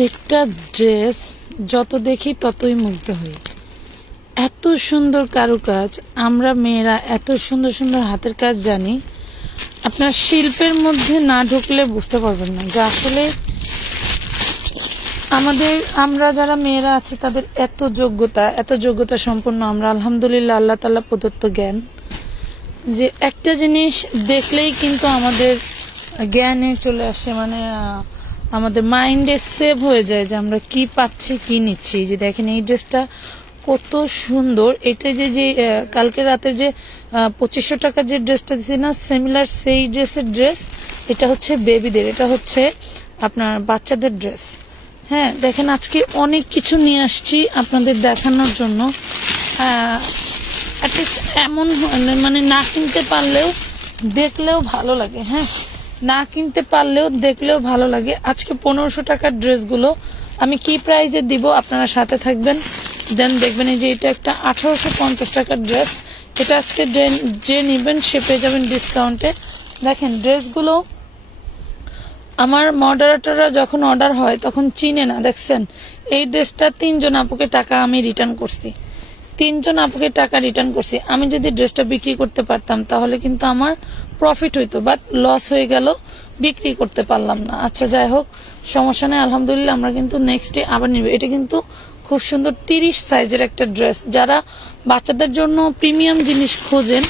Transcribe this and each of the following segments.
প্রত্যেকটা ড্রেস যত দেখি ততই মুগ্ধ হই। এত সুন্দর কারুকাজ, আমরা মেয়েরা এত সুন্দর সুন্দর হাতের কাজ জানি, আপনার শিল্পের মধ্যে না ঢুকলে বুঝতে পারবেন না যে আসলে আমরা যারা মেয়েরা আছি তাদের এত যোগ্যতা সম্পন্ন আমরা, আলহামদুলিল্লাহ, আল্লাহ তাআলা প্রদত্ত জ্ঞান, যে একটা জিনিস দেখলেই কিন্তু আমাদের জ্ঞানে চলে আসে, মানে আমাদের মাইন্ডে সেভ হয়ে যায় যে আমরা কি পাচ্ছি কি নিচ্ছি। যে দেখেন এই ড্রেসটা কত সুন্দর, এটা যে কালকে রাতে যে 2500 টাকা যে ড্রেসটা দিচ্ছি না, সিমিলার সেই ড্রেস, এটা হচ্ছে বেবিদের, এটা হচ্ছে আপনার বাচ্চাদের ড্রেস। হ্যাঁ দেখেন, আজকে অনেক কিছু নিয়ে আসছি আপনাদের দেখানোর জন্য। এমন মানে না কিনতে পারলেও দেখলেও ভালো লাগে, হ্যাঁ না কিনতে পারলেও দেখলেও ভালো লাগে। আজকে 1500 টাকার ড্রেসগুলো আমি কি প্রাইজে দিব, আপনারা সাথে থাকবেন, দেন দেখবেন এই যে এটা একটা 1850 টাকার ড্রেস। এটা আজকে যে নিবেন সে পেয়ে যাবেন ডিসকাউন্টে। দেখেন ড্রেসগুলো আমার মডারেটররা যখন অর্ডার হয় তখন চিনে না, দেখছেন এই ড্রেসটা 3 জন আপুকে টাকা আমি রিটার্ন করছি, 3 জন আপুকে টাকা রিটার্ন করছি। আমি যদি ড্রেসটা বিক্রি করতে পারতাম তাহলে কিন্তু আমার প্রফিট হইতো, বাট লস হয়ে গেল, বিক্রি করতে পারলাম না। আচ্ছা যাই হোক, সমস্যা নেই, আলহামদুলিল্লাহ আমরা কিন্তু নেক্সট ডে আবার নিব। এটা কিন্তু খুব সুন্দর 30 সাইজের একটা ড্রেস। যারা বাচ্চাদের জন্য প্রিমিয়াম জিনিস খোঁজেন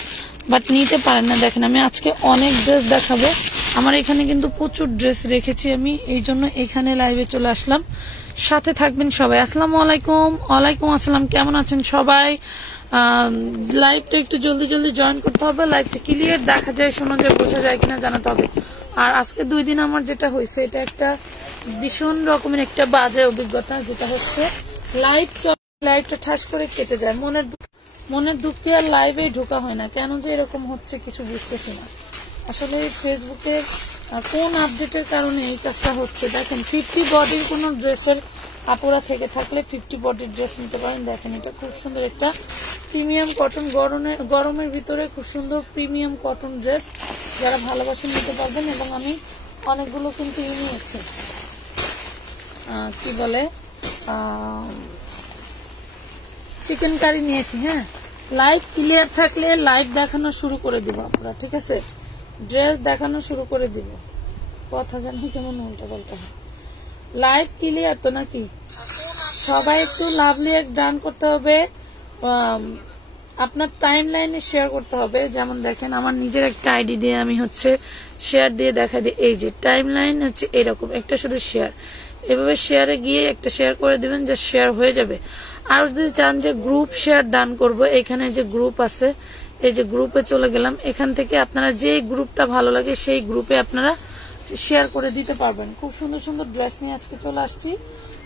বাট নিতে পারেন না, দেখেন আমি আজকে অনেক ড্রেস দেখাবো। আমার এখানে কিন্তু প্রচুর ড্রেস রেখেছি আমি, এই জন্য এখানে লাইভে চলে আসলাম, সাথে থাকবেন সবাই। আসসালামু আলাইকুম। ওয়ালাইকুম আসসালাম, কেমন আছেন সবাই? লাইভটা একটু জলদি জয়েন করতে হবে, লাইভটা ক্লিয়ার দেখা যায়, শোনা যায়, বোঝা যায় কিনা জানাতে হবে। আর আজকে 2 দিন আমার যেটা হয়েছে এটা একটা ভীষণ রকমের একটা বাজে অভিজ্ঞতা, যেটা হচ্ছে লাইভটা ঠাস করে কেটে যায়, মনের দুঃখে আর লাইভে ঢোকা হয় না। কেন যে এরকম হচ্ছে কিছু বুঝতেছি না, আসলে ফেসবুকে কোন আপডেটের কারণে এই কাজটা হচ্ছে। দেখেন 50 বডির কোন ড্রেসের আপুরা থেকে থাকলে 50 বডির ড্রেস নিতে পারেন। দেখেন এটা খুব সুন্দর একটা প্রিমিয়াম কটন, গরমের ভিতরে খুব সুন্দর প্রিমিয়াম কটন ড্রেস, যারা ভালোবাসেন নিতে পারবেন। এবং আমি অনেকগুলো কিন্তু নিয়েছি, কি বলে চিকেন কারি নিয়েছি। হ্যাঁ লাইভ ক্লিয়ার থাকলে লাইভ দেখানো শুরু করে দিব আপনারা, ঠিক আছে? ড্রেস দেখানো শুরু করে দিব, কথা জানো কেমন উল্টা পাল্টা। লাইভ ক্লিয়ার তো নাকি? সবাই একটু লাভলি এক ডান করতে হবে, আপনার টাইম লাইনে শেয়ার করতে হবে। যেমন দেখেন আমার নিজের একটা আইডি দিয়ে আমি হচ্ছে শেয়ার দিয়ে দেখা দিই, এই যে টাইম লাইন হচ্ছে এরকম একটা, শুধু শেয়ার, এভাবে শেয়ারে গিয়ে একটা শেয়ার করে দিবেন, যে শেয়ার হয়ে যাবে। আর যদি চান যে গ্রুপ শেয়ার ডান করবো, এখানে যে গ্রুপ আছে, এই যে গ্রুপে চলে গেলাম, এখান থেকে আপনারা যে গ্রুপটা ভালো লাগে সেই গ্রুপে আপনারা শেয়ার করে দিতে পারবেন। খুব সুন্দর সুন্দর ড্রেস নিয়ে আজকে চলে আসছি,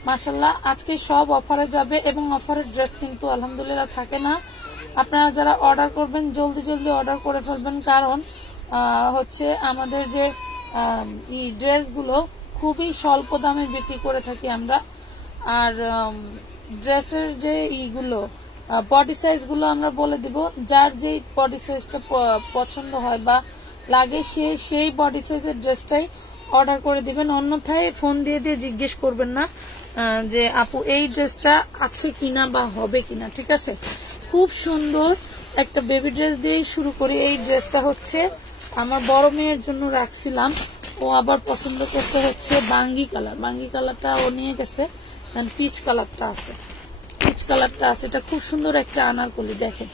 মাশাআল্লাহ। আজকে সব অফারে যাবে এবং অফারের ড্রেস কিন্তু আলহামদুলিল্লাহ থাকে না। আপনারা যারা অর্ডার করবেন জলদি অর্ডার করে ফেলবেন, কারণ হচ্ছে আমাদের যে ড্রেসগুলো খুবই স্বল্প দামে বিক্রি করে থাকি আমরা। আর ড্রেসের যে ইগুলো বডি সাইজ গুলো আমরা বলে দিব, যার যে বডি সাইজটা পছন্দ হয় বা লাগে সেই বডি সাইজের ড্রেসটাই অর্ডার করে দিবেন। অন্যথায় ফোন দিয়ে জিজ্ঞেস করবেন না যে আপু এই ড্রেসটা আছে কিনা বা হবে কিনা, ঠিক আছে? খুব সুন্দর একটা বেবি ড্রেস দিয়েই শুরু করি। এই ড্রেসটা হচ্ছে আমার বড় মেয়ের জন্য রাখছিলাম, ও আবার পছন্দ করতে হচ্ছে বাঙ্গি কালারটা ও নিয়ে গেছে, পিচ কালারটা আছে, এটা খুব সুন্দর একটা আনারকলি। দেখেন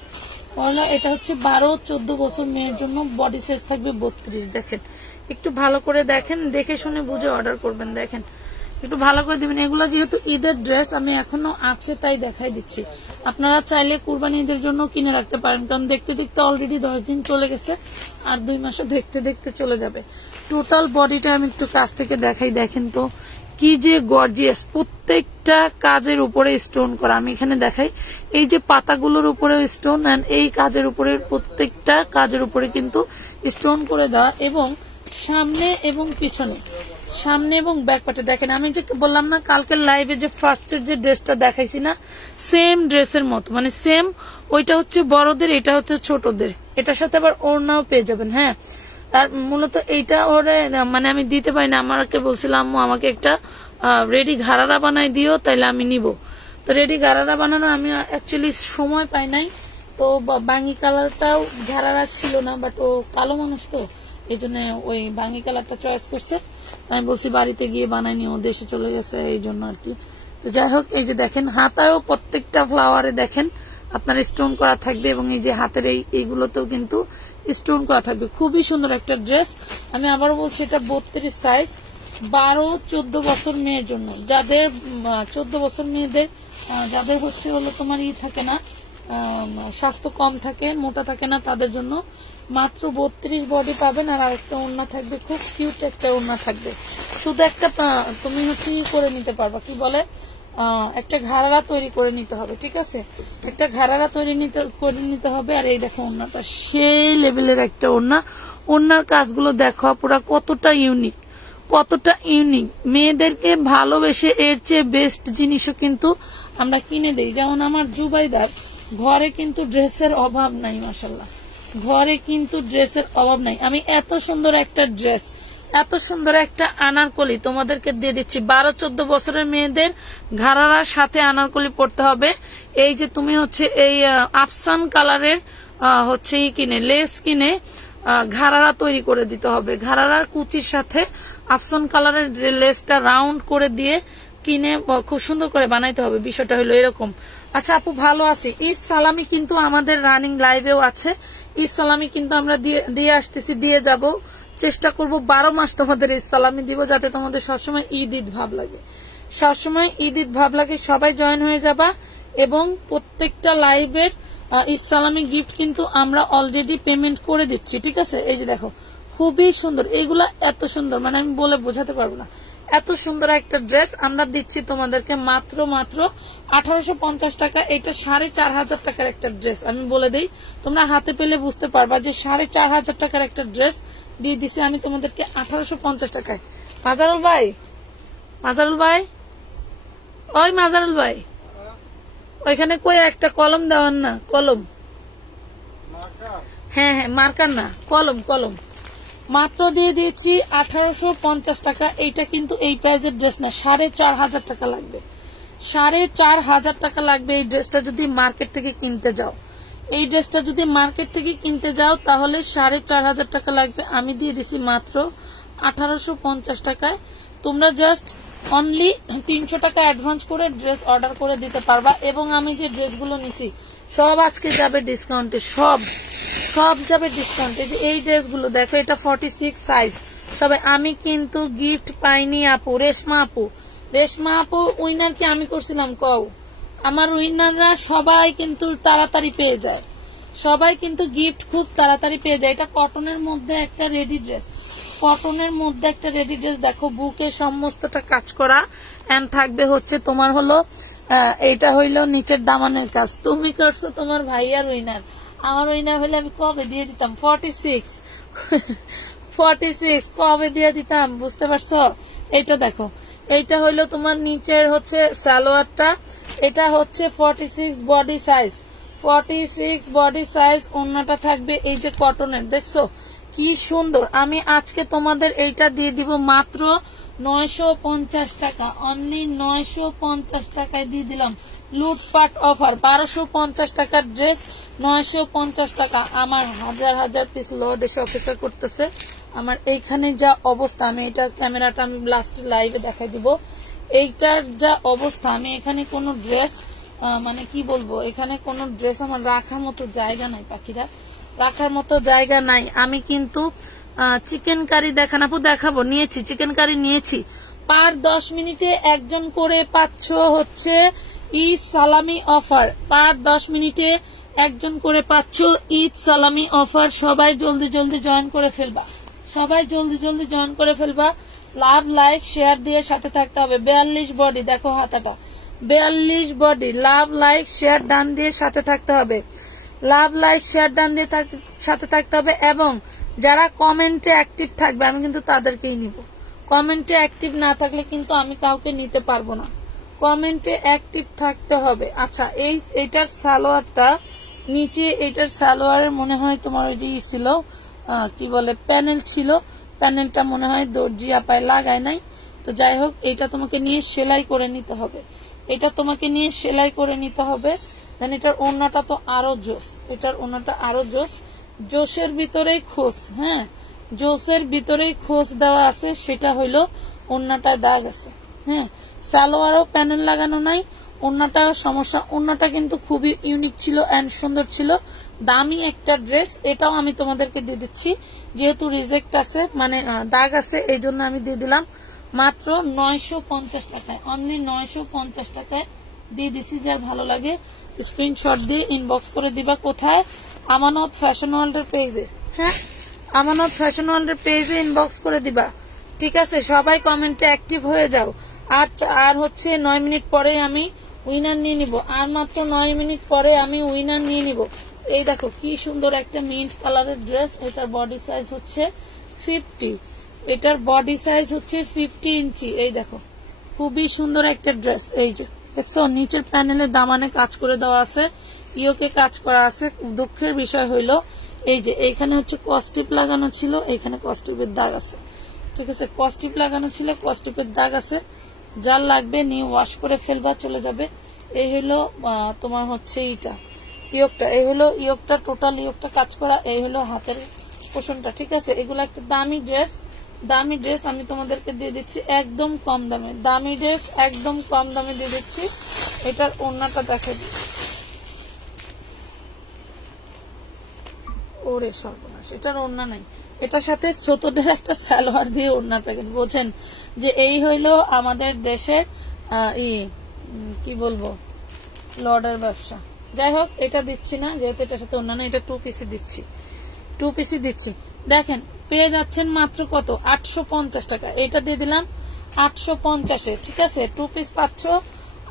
এটা হচ্ছে 12-14 বছর মেয়ের জন্য, বডি সাইজ থাকবে 32। দেখেন একটু ভালো করে দেখেন, দেখে শুনে বুঝে অর্ডার করবেন। দেখেন একটু ভালো করে দিবেন। এগুলো যেহেতু ঈদের ড্রেস আমি এখনো আছে তাই দেখাই দিচ্ছি, আপনারা চাইলে কুরবানি ঈদের জন্য কিনে রাখতে পারেন, কারণ দেখতে অলরেডি 10 দিন চলে গেছে, আর 2 মাসও দেখতে চলে যাবে। টোটাল বডিটা আমি একটু কাছ থেকে দেখাই, দেখেন তো কি যে গর্জিয়াস, প্রত্যেকটা কাজের উপরে স্টোন করা। আমি এখানে দেখাই, এই যে পাতাগুলোর উপরে স্টোন, এন্ড এই কাজের উপরে প্রত্যেকটা কাজের উপরে কিন্তু স্টোন করে দেওয়া, এবং সামনে এবং পিছনে, সামনে এবং ব্যাক পার্টে দেখেন। আমি যে বললাম না কালকের লাইভে যে ফার্স্টের যে ড্রেসটা দেখাইছি না, সেম ড্রেসের মতো, মানে সেম, ওইটা হচ্ছে বড়দের, এটা হচ্ছে ছোটদের, এটার সাথে আবার ওড়নাও পেয়ে যাবেন। হ্যাঁ আর মূলত এইটা ওরে মানে আমি দিতে পারি না, আমাকে বলছিলাম আমাকে একটা রেডি ঘাড়ারা বানাই দিও, তাইলে আমি নিব। তো রেডি ঘাড়ারা বানানো আমি অ্যাকচুয়ালি সময় পাই নাই, তো বাঙ্গি কালারটাও ঘাড়ারা ছিল না, বাট ও কালো মানুষ তো এই জন্য ওই বাঙ্গি কালারটা চয়েস করছে। আমি বলছি বাড়িতে গিয়ে বানাই নি, ও দেশে চলে গেছে এই জন্য আর কি। তো যাই হোক, এই যে দেখেন হাতায়ও প্রত্যেকটা ফ্লাওয়ারে দেখেন আপনার স্টোন করা থাকবে, এবং এই যে হাতের এইগুলোতেও কিন্তু স্টোন করা থাকবে। খুবই সুন্দর একটা ড্রেস। আমি আবার বলছি এটা 32 সাইজ, 12-14 বছর মেয়ের জন্য। যাদের 14 বছর মেয়েদের যাদের হলো তোমার থাকে না, স্বাস্থ্য কম থাকে, মোটা থাকে না, তাদের জন্য মাত্র 32 বডি পাবেন। আর একটা ওড়না থাকবে, খুব কিউট একটা ওড়না থাকবে। শুধু একটা তুমি করে নিতে পারবা, কি বলে, একটা ঘাড়ারা তৈরি করে নিতে হবে, ঠিক আছে? একটা ঘাড়ারা করে নিতে হবে। আর এই দেখো ওড়নাটা সেই লেভেলের একটা ওড়না। ওড়নার কাজগুলো দেখো পুরা কতটা ইউনিক, কতটা ইউনিক। মেয়েদেরকে ভালোবেসে এর চেয়ে বেস্ট জিনিসও কিন্তু আমরা কিনে দেই। যেমন আমার জুবাইদার ঘরে কিন্তু ড্রেসের অভাব নাই, মাশাআল্লাহ, ঘরে কিন্তু ড্রেসের অভাব নাই। আমি এত সুন্দর একটা ড্রেস, এত সুন্দর একটা আনারকলি তোমাদেরকে দিয়ে দিচ্ছি। 12-14 বছরের মেয়েদের ঘাড়ারার সাথে আনারকলি পড়তে হবে। এই যে তুমি এই আফসান কালারের কিনে লেস কিনে ঘাড়ারা তৈরি করে দিতে হবে। ঘাড়ারার কুচির সাথে আফসান কালারের লেসটা রাউন্ড করে দিয়ে কিনে খুব সুন্দর করে বানাইতে হবে। বিষয়টা হলো এরকম। আচ্ছা আপু, ভালো আছি। ঈদ সালামি কিন্তু আমাদের রানিং লাইভেও আছে। ঈদ সালামি কিন্তু আমরা দিয়ে আসতেছি, দিয়ে যাব, চেষ্টা করব 12 মাস তোমাদের ঈদ সালামি দিব, যাতে তোমাদের সবসময় ঈদ ঈদ ভাব লাগে, সবসময় ঈদ ঈদ ভাব লাগে। সবাই জয়েন হয়ে যাবা, এবং প্রত্যেকটা লাইভের ঈদ সালামি গিফট কিন্তু আমরা অলরেডি পেমেন্ট করে দিচ্ছি, ঠিক আছে? এই যে দেখো খুবই সুন্দর, এইগুলা এত সুন্দর, মানে আমি বলে বোঝাতে পারবো না। এত সুন্দর একটা ড্রেস আমরা দিচ্ছি তোমাদেরকে মাত্র 1850 টাকা। এটা 4500 টাকার একটা ড্রেস। আমি বলে দেই, তোমরা হাতে পেলে বুঝতে পারবা যে 4500 টাকার একটা ড্রেস দিয়ে দিছি আমি তোমাদেরকে 1850 টাকায়। মাজারুল ভাই, মাজারুল ভাই, ওই মাজারুল ভাই, ওইখানে কই একটা কলম দেওয়ান না, কলম। হ্যাঁ হ্যাঁ, মার্কার না, কলম, কলম। মাত্র দিয়ে দিয়েছি 1850 টাকা। এইটা কিন্তু এই প্রাইজের ড্রেস না, 4500 টাকা লাগবে। 4500 টাকা লাগবে এই ড্রেসটা যদি মার্কেট থেকে কিনতে যাও। এই ড্রেসটা যদি মার্কেট থেকে কিনতে যাও তাহলে 4500 টাকা লাগবে। আমি দিয়ে দিছি মাত্র 1850 টাকায়। তোমরা জাস্ট অনলি 300 টাকা অ্যাডভান্স করে ড্রেস অর্ডার করে দিতে পারবা। এবং আমি যে ড্রেসগুলো নিছি সব আজকে যাবে ডিসকাউন্টে, সব যাবে ডিসকাউন্টে। এই ড্রেসগুলো দেখো, এটা 46 সাইজ। সবাই আমি কিন্তু গিফট পাইনি আপু। রেশমা আপু উইনার কি আমি করছিলাম কও? আমার উইনাররা সবাই কিন্তু তাড়াতাড়ি পেয়ে যায়, সবাই কিন্তু গিফট খুব তাড়াতাড়ি পেয়ে যায়। এটা কটনের মধ্যে একটা রেডি ড্রেস, কটনের মধ্যে একটা রেডি ড্রেস। দেখো বুকে সমস্তটা কাজ করা, এন্ড থাকবে তোমার এইটা হইলো নিচের দামানের কাজ। তুমি করছো তোমার ভাইয়ার উইনার, আমার উইনার হলে আমি কবে দিয়ে দিতাম। 46 কবে দিয়ে দিতাম, বুঝতে পারছো? এইটা দেখো, এইটা হইলো তোমার নিচের সালোয়ারটা। এটা 46 বডি সাইজ, 46 বডি সাইজ। ওড়নাটা থাকবে এই যে কটনের, দেখছো কি সুন্দর। আমি আজকে তোমাদের এইটা দিয়ে দিব মাত্র 950 টাকা, অনলি 950 টাকায় দিয়ে দিলাম। লুটপাট অফার, 1250 টাকার ড্রেস 950 টাকা। আমার হাজার হাজার পিস লর্ড এসে অপেক্ষা করতেছে। আমার এইখানে যা অবস্থা, আমি এটা ক্যামেরাটা আমি লাস্ট লাইভে দেখাই দিব। এইটার যা অবস্থা, আমি এখানে কোনো ড্রেস মানে কি বলবো, এখানে কোনো ড্রেস আমার রাখার মতো জায়গা নাই, পাখিরা রাখার মতো জায়গা নাই। আমি কিন্তু চিকেন কারি দেখান আপু, দেখাবো, নিয়েছি চিকেন কারি নিয়েছি। পার 10 মিনিটে একজন করে পাচ্ছ ঈদ সালামি অফার। পার 10 মিনিটে একজন করে পাচ্ছ ঈদ সালামি অফার। সবাই জলদি জলদি জয়েন করে ফেলবা, সবাই জলদি জলদি জয়েন করে ফেলবা। লাভ লাইক শেয়ার দিয়ে সাথে থাকতে হবে। 42 বডি, দেখো হাতাটা 42 বডি। লাভ লাইক শেয়ার ডান দিয়ে সাথে থাকতে হবে, লাভ লাইক শেয়ার ডান দিয়ে সাথে থাকতে হবে। এবং যারা কমেন্টে অ্যাক্টিভ থাকবে আমি কিন্তু তাদেরকেই নিব। কমেন্টে অ্যাক্টিভ না থাকলে কিন্তু আমি কাউকে নিতে পারবো না, কমেন্টে অ্যাক্টিভ থাকতে হবে। আচ্ছা, এইটার সালোয়ারটা নিচে, এইটার সালোয়ারের মনে হয় তোমার ওই যে ছিল কি বলে প্যানেল ছিল, প্যানেলটা মনে হয় দর্জি আপায় লাগায় নাই। তো তো যাই হোক, এটা তোমাকে নিয়ে সেলাই করে নিতে হবে, এটা তোমাকে নিয়ে সেলাই করে নিতে হবে। দেন এটার ওড়নাটা তো আরো জোস, এটার ওড়নাটা আরো জোস, জোসের ভিতরেই খোঁজ, হ্যাঁ জোসের ভিতরেই খোঁজ দেওয়া আছে, সেটা হইলো ওড়নাটায় দাগ আছে, হ্যাঁ সালোয়ারও প্যানেল লাগানো নাই, ওড়নাটা সমস্যা, ওড়নাটা কিন্তু খুবই ইউনিক ছিল এন্ড সুন্দর ছিল, দামি একটা ড্রেস। এটাও আমি তোমাদেরকে দিয়ে দিচ্ছি, যেহেতু রিজেক্ট আছে মানে দাগ আছে, এই জন্য আমি দিয়ে দিলাম মাত্র 950 টাকায়, অনলি 950 টাকায় দিয়ে দিচ্ছি। যার ভালো লাগে স্ক্রিনশট দিয়ে ইনবক্স করে দিবা। কোথায়? আমানত ফ্যাশন ওয়ার্ল্ডের পেজে, হ্যাঁ আমানত ফ্যাশন ওয়ার্ল্ডের পেজে ইনবক্স করে দিবা, ঠিক আছে? সবাই কমেন্টে অ্যাক্টিভ হয়ে যাও। আর হচ্ছে 9 মিনিট পরে আমি উইনার নিয়ে নিব, আর মাত্র 9 মিনিট পরে আমি উইনার নিয়ে নিব। এই দেখো কি সুন্দর একটা মিন্ট কালারের ড্রেস, এটার বডি সাইজ হচ্ছে 50, এটার বডি সাইজ হচ্ছে 50 ইঞ্চি। এই দেখো খুবই সুন্দর একটা ড্রেস, এই যে দেখছো নিচের প্যানেলে দামানে কাজ করে দেওয়া আছে, ইয়োকে কাজ করা আছে। দুঃখের বিষয় হইলো এই যে এইখানে হচ্ছে কস্টিপ লাগানো ছিল, এইখানে কস্টিপের দাগ আছে, ঠিক আছে? কস্টিপ লাগানো ছিল, কস্টিপের দাগ আছে। যার লাগবে নিয়ে ওয়াশ করে ফেলবা, চলে যাবে। এই হলো তোমার হচ্ছে এইটা ইয়োকটা, এই হলো ইয়োকটা, টোটাল ইয়োকটা কাজ করা, এই হলো হাতের পোষণটা, ঠিক আছে? এগুলো একটা দামি ড্রেস, দামি ড্রেস আমি তোমাদেরকে দিয়ে দিচ্ছি একদম কম দামে, দামি ড্রেস একদম কম দামে দিয়ে দিচ্ছি। এটার ওড়নাটা দেখে, ওরে সর্বনাশ, এটার ওড়না নাই, এটার সাথে ছোটদের একটা সালোয়ার দিয়ে ওড়না প্যাকেট, বোঝেন যে এই হইলো আমাদের দেশের কি বলবো লর্ডের ব্যবসা। যাই হোক, এটা দিচ্ছি না যেহেতু এটার সাথে ওড়না নেই, এটা 2 পিসি দিচ্ছি, 2 পিসি দিচ্ছি। দেখেন পেয়ে যাচ্ছেন মাত্র কত? 850 টাকা। এটা দিয়ে দিলাম 850-এ, ঠিক আছে? 2 পিস পাচ্ছ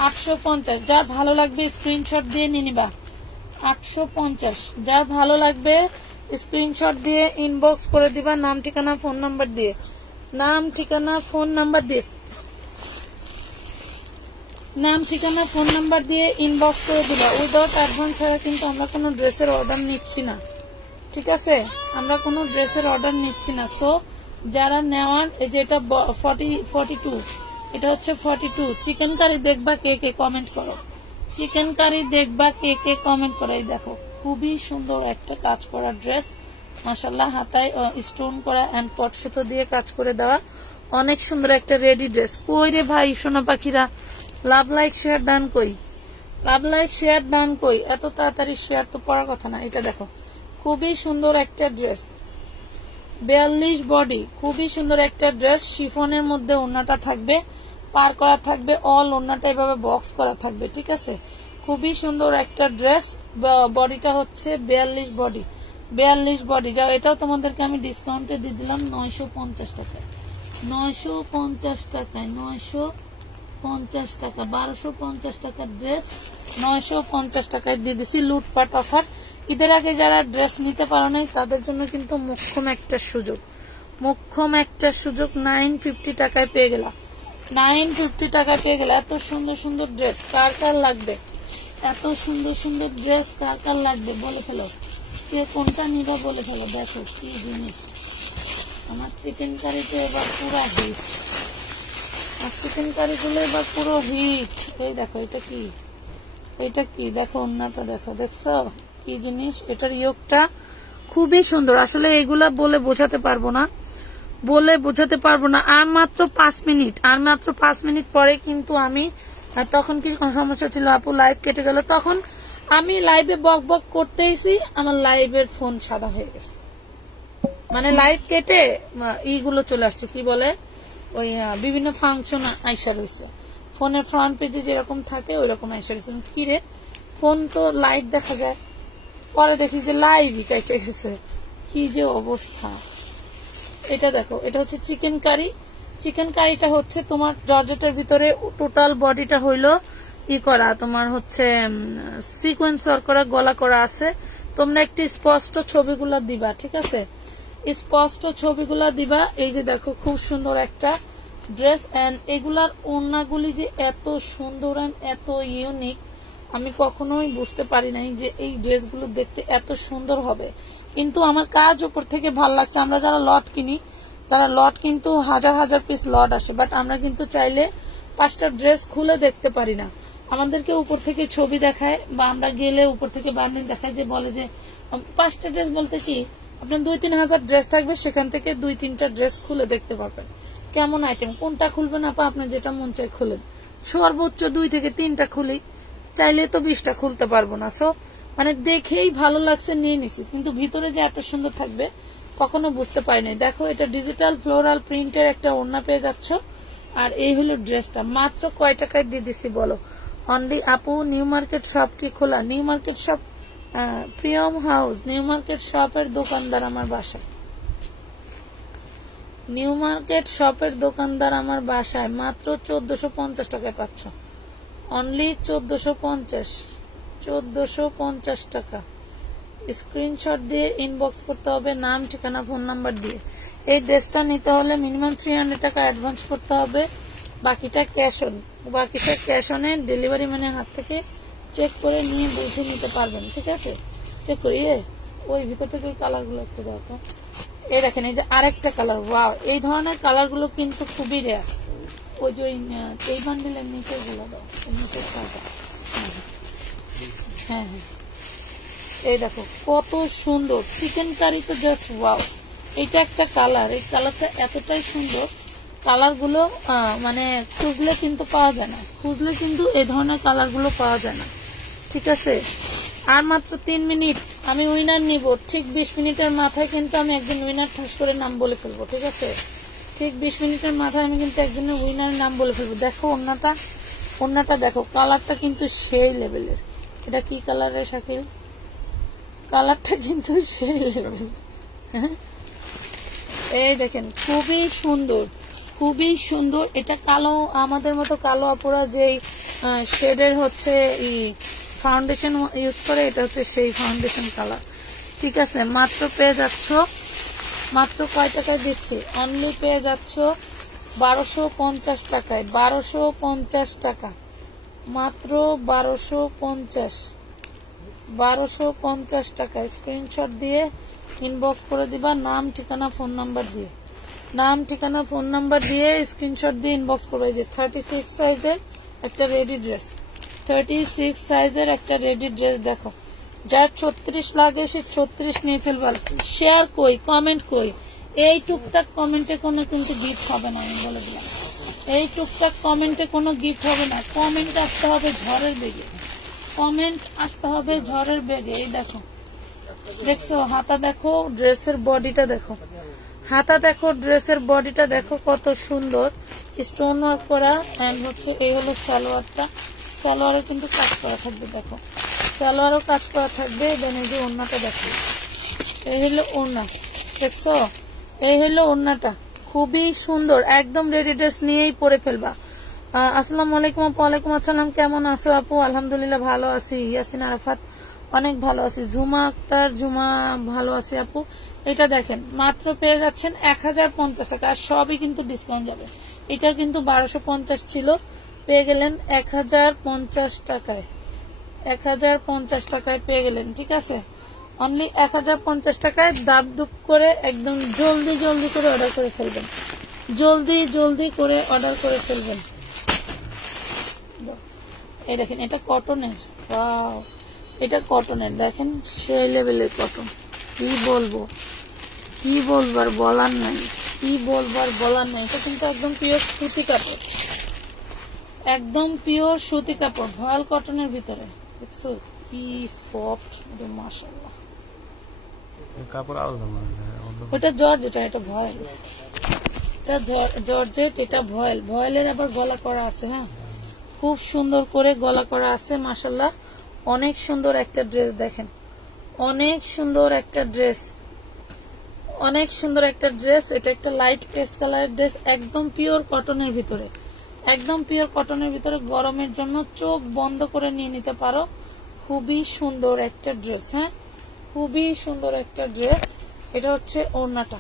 850। যার ভালো লাগবে স্ক্রিনশট দিয়ে নিয়ে নিবা, 850। যার ভালো লাগবে স্ক্রিনশট দিয়ে ইনবক্স করে দিবা, নাম ঠিকানা ফোন নাম্বার দিয়ে, নাম ঠিকানা ফোন নাম্বার দিয়ে, নাম ঠিকানা ফোন নাম্বার দিয়ে ইনবক্স করে দিবা। উইদাউট অ্যাডভান্স ছাড়া কিন্তু আমরা কোনো ড্রেসের অর্ডার নিচ্ছি না, ঠিক আছে? আমরা কোনো ড্রেসের অর্ডার নিচ্ছি না। সো যারা নেওয়ার, এই যে এটা 42, এটা হচ্ছে 42। চিকেন কারি দেখবা কে কে কমেন্ট করো, চিকেন কারি দেখবা কে কে কমেন্ট করো। এই দেখো খুবই সুন্দর একটা কাজ করা ড্রেস, মাশাআল্লাহ, হাতায় স্টোন করা এন্ড পট সুতো দিয়ে কাজ করে দেওয়া, অনেক সুন্দর একটা রেডি ড্রেস। কই রে ভাই সোনা পাখিরা, লাভ লাইক শেয়ার ডান কই, লাভ লাইক শেয়ার ডান কই? এত তাড়াতাড়ি শেয়ার তো পড়ার কথা না। এটা দেখো খুবই সুন্দর একটা ড্রেস, 42 বডি, খুবই সুন্দর একটা ড্রেস। শিফনের মধ্যে ওড়নাটা থাকবে, পার করা থাকবে, অল ওড়নাটা এভাবে বক্স করা থাকবে, ঠিক আছে? খুবই সুন্দর একটা ড্রেস। বডিটা হচ্ছে 42 বডি, 42 বডি। যা এটাও তোমাদেরকে আমি ডিসকাউন্টে দিয়ে দিলাম 950 টাকায়, 950 টাকায়, 950 টাকা, 1250 টাকার ড্রেস 950 টাকায় দিয়ে দিচ্ছি। লুটপাট অফার। ঈদের আগে যারা ড্রেস নিতে পারো নাই তাদের জন্য কিন্তু মোক্ষম একটা সুযোগ, মোক্ষম একটা সুযোগ। 950 টাকায় পেয়ে গেলা, 950 টাকায় পেয়ে গেলা। এত সুন্দর সুন্দর ড্রেস কার কার লাগবে? এত সুন্দর সুন্দর ড্রেস কার কার লাগবে বলে ফেলো, কে কোনটা নিবা বলে ফেলো। দেখো কি জিনিস, আমার চিকেন কারিতে এবার পুরো হিট, আর চিকেন কারি গুলো এবার পুরো হিট। এই দেখো এটা কি, এটা কি দেখো, ওন্নাটা দেখো, দেখছো কি জিনিস? এটার ইয়োগটা খুবই সুন্দর, আসলে এগুলা বলে বোঝাতে পারবো না, বলে বোঝাতে পারবো না। আর মাত্র 5 মিনিট, আর মাত্র 5 মিনিট পরে কিন্তু আমি, তখন কি কোন সমস্যা ছিল আপু, লাইভ কেটে গেল, তখন আমি লাইভে বক বক করতেইছি, আমার লাইভের ফোন সাদা হয়ে গেছে, মানে লাইভ কেটে ইগুলো চলে আসছে, কি বলে ওই বিভিন্ন ফাংশন আইসা রয়েছে, ফোনের ফ্রন্ট পেজে যেরকম থাকে ওই রকম আইসা রয়েছে। কি রে, ফোন তো লাইভ দেখা যায়, পরে দেখি যে লাইভই কেটে গেছে, কি যে অবস্থা। এটা দেখো, এটা হচ্ছে চিকেন কারি। চিকেন কারিটা হচ্ছে তোমার জর্জেটের ভিতরে টোটাল বডিটা হইলো ই করা, তোমার হচ্ছে সিকোয়েন্স করা, গলা করা আছে। তোমরা একটি স্পষ্ট ছবিগুলা দিবা, ঠিক আছে? স্পষ্ট ছবিগুলা দিবা। এই যে দেখো খুব সুন্দর একটা ড্রেস, এন্ড এগুলার ওড়নাগুলি যে এত সুন্দর এন্ড এত ইউনিক, আমি কখনোই বুঝতে পারি নাই যে এই ড্রেসগুলো দেখতে এত সুন্দর হবে। কিন্তু আমার কাজ উপর থেকে ভাল লাগছে। আমরা যারা লট কিনি তারা লট কিন্তু হাজার হাজার পিস লট আসে, বাট আমরা কিন্তু চাইলে 5টা ড্রেস খুলে দেখতে পারি না। আমাদেরকে উপর থেকে ছবি দেখায় বা আমরা গেলে উপর থেকে বান্ডিল দেখায়, যে বলে যে 5টা ড্রেস বলতে কি আপনার 2-3 হাজার ড্রেস থাকবে, সেখান থেকে 2-3টা ড্রেস খুলে দেখতে পারবেন কেমন আইটেম, কোনটা খুলবেন আপা আপনার যেটা মন চায় খুলেন। সর্বোচ্চ 2 থেকে 3টা খুলি, চাইলে তো 20টা খুলতে পারবো না। সো মানে দেখেই ভালো লাগছে নিয়ে নিছি, কিন্তু ভিতরে যে এত সুন্দর থাকবে কখনো বুঝতে পারি নাই। দেখো এটা ডিজিটাল ফ্লোরাল প্রিন্টের একটা ওড়না পেয়ে যাচ্ছ, আর এই হলো ড্রেসটা। মাত্র কয় টাকায় দিয়ে দিছি বলো? অনলি আপু নিউ মার্কেট শপ কি খোলা? New market shop, Priyam house new market শপের দোকানদার আমার বাসা, নিউ মার্কেট শপের দোকানদার আমার বাসায় মাত্র 1450 টাকায় পাচ্ছ। অনলি 1450 টাকা। স্ক্রিনশট দিয়ে ইনবক্স করতে হবে, নাম ঠিকানা ফোন নাম্বার দিয়ে। এই ড্রেসটা নিতে হলে মিনিমাম 300 টাকা অ্যাডভান্স করতে হবে, বাকিটা ক্যাশ অনে ডেলিভারি মানে হাত থেকে চেক করে নিয়ে বুঝে নিতে পারবেন। ঠিক আছে, চেক করি। ওই ভিতর থেকে ওই কালার গুলো একটু দাও তো। এই দেখেন, এই যে আরেকটা কালার, ওয়াও, এই ধরনের কালার গুলো কিন্তু খুবই রেয়ার। ওই যে এই বান্ডিলের নিচে গুলো দাও, নিচে হ্যাঁ হ্যাঁ, এই দেখো কত সুন্দর চিকেন কারি, তো জাস্ট ওয়াও। এটা একটা কালার, এই কালারটা এতটাই সুন্দর। কালার গুলো মানে খুঁজলে কিন্তু পাওয়া যায় না, খুঁজলে কিন্তু এই ধরনের কালার গুলো পাওয়া যায় না। ঠিক আছে, আর মাত্র 3 মিনিট আমি উইনার নিব। ঠিক 20 মিনিটের মাথায় কিন্তু আমি একজন উইনার ঠাস করে নাম বলে ফেলবো। ঠিক আছে, ঠিক 20 মিনিটের মাথায় আমি কিন্তু একজনের উইনার নাম বলে ফেলবো। দেখো ওড়নাটা দেখো, কালারটা কিন্তু সেই লেভেলের। এটা কি কালারের শাকিল? কালারটা কিন্তু সেই লেভেল। এই দেখেন, খুবই সুন্দর, খুবই সুন্দর। এটা কালো, আমাদের মতো কালো আপুরা যেই শেডের হচ্ছে ফাউন্ডেশন ইউজ করে, এটা হচ্ছে সেই ফাউন্ডেশন কালার। ঠিক আছে, মাত্র পেয়ে যাচ্ছ, মাত্র কয় টাকায় দিচ্ছি? অনলি পেয়ে যাচ্ছ 1250 টাকায়। 1250 টাকা, মাত্র 1250 টাকা। স্ক্রিনশট দিয়ে ইনবক্স করে দিবা, নাম ঠিকানা ফোন নাম্বার দিয়ে, নাম ঠিকানা ফোন নাম্বার দিয়ে স্ক্রিনশট দিয়ে ইনবক্স করবে। যে 36 সাইজের একটা রেডি ড্রেস, 36 সাইজের একটা রেডি ড্রেস। দেখো, যার 36 লাগে সে 36 নিয়ে ফেলবা। শেয়ার কই, কমেন্ট কই? এই টুকটাক কমেন্টে কোনো কিন্তু গিফট হবে না, আমি বলে দিলাম। এই টুকটাক কমেন্টে কোনো গিফট হবে না। কমেন্ট আসতে হবে ঝড়ের বেগে, কমেন্ট আসতে হবে ঝড়ের বেগে। এই দেখো, দেখছো হাতা, দেখো ড্রেসের বডিটা, দেখো হাতা, দেখো ড্রেসের বডিটা, দেখো কত সুন্দর স্টোন ওয়ার্ক করা। এন্ড হচ্ছে এই হলো সালোয়ারটা, সালোয়ারে কিন্তু কাজ করা থাকবে। দেখো সালোয়ারও কাজ করা থাকবে। দেন এই যে ওড়নাটা দেখো, এই হলো ওড়না, দেখছো এই হলো ওড়নাটা, খুবই সুন্দর। একদম রেডি ড্রেস নিয়েই পরে ফেলবা। আসসালামু আলাইকুম আপু। ওয়ালাইকুম আসসালাম, কেমন আছো আপু? আলহামদুলিল্লাহ ভালো আছি। ইয়াসিন আরাফাত, অনেক ভালো আছি। ঝুমা আক্তার, ঝুমা, ভালো আছি আপু। এটা দেখেন, মাত্র পেয়ে যাচ্ছেন 1050 টাকা, আর সবই কিন্তু ডিসকাউন্ট যাবে। এটা কিন্তু 1250 ছিল, পেয়ে গেলেন 1050 টাকায়। 1050 টাকায় পেয়ে গেলেন। ঠিক আছে, অনলি 1050 টাকায়। দাব দুপ করে একদম জলদি জলদি করে অর্ডার করে ফেলবেন, জলদি জলদি করে অর্ডার করে ফেলবেন। এই দেখেন, এটা কটনের, ওয়াও, এটা কটনের, দেখেন সেই লেভেলের কটন। কি বলবো আর বলার নাই, কি বলবো আর বলার নাই। এটা কিন্তু একদম পিওর সুতি কাপড়, একদম পিওর সুতি কাপড়, ভয়েল কটনের ভিতরে। দেখছো কি সফট, মাশাআল্লাহ। ওটা জর্জেট, এটা ভয়েল, এটা জর্জেট, এটা ভয়েল। ভয়েলের আবার গলা করা আছে। হ্যাঁ, খুব সুন্দর করে গলা করা আছে, মাশাআল্লাহ। অনেক সুন্দর একটা ড্রেস, দেখেন অনেক সুন্দর একটা ড্রেস, অনেক সুন্দর একটা ড্রেস। এটা একটা লাইট পেস্ট কালারের ড্রেস, একদম পিওর কটনের ভিতরে, একদম পিওর কটনের ভিতরে। গরমের জন্য চোখ বন্ধ করে নিয়ে নিতে পারো। খুবই সুন্দর একটা ড্রেস। হ্যাঁ, খুবই সুন্দর একটা ড্রেস। এটা হচ্ছে ওড়নাটা,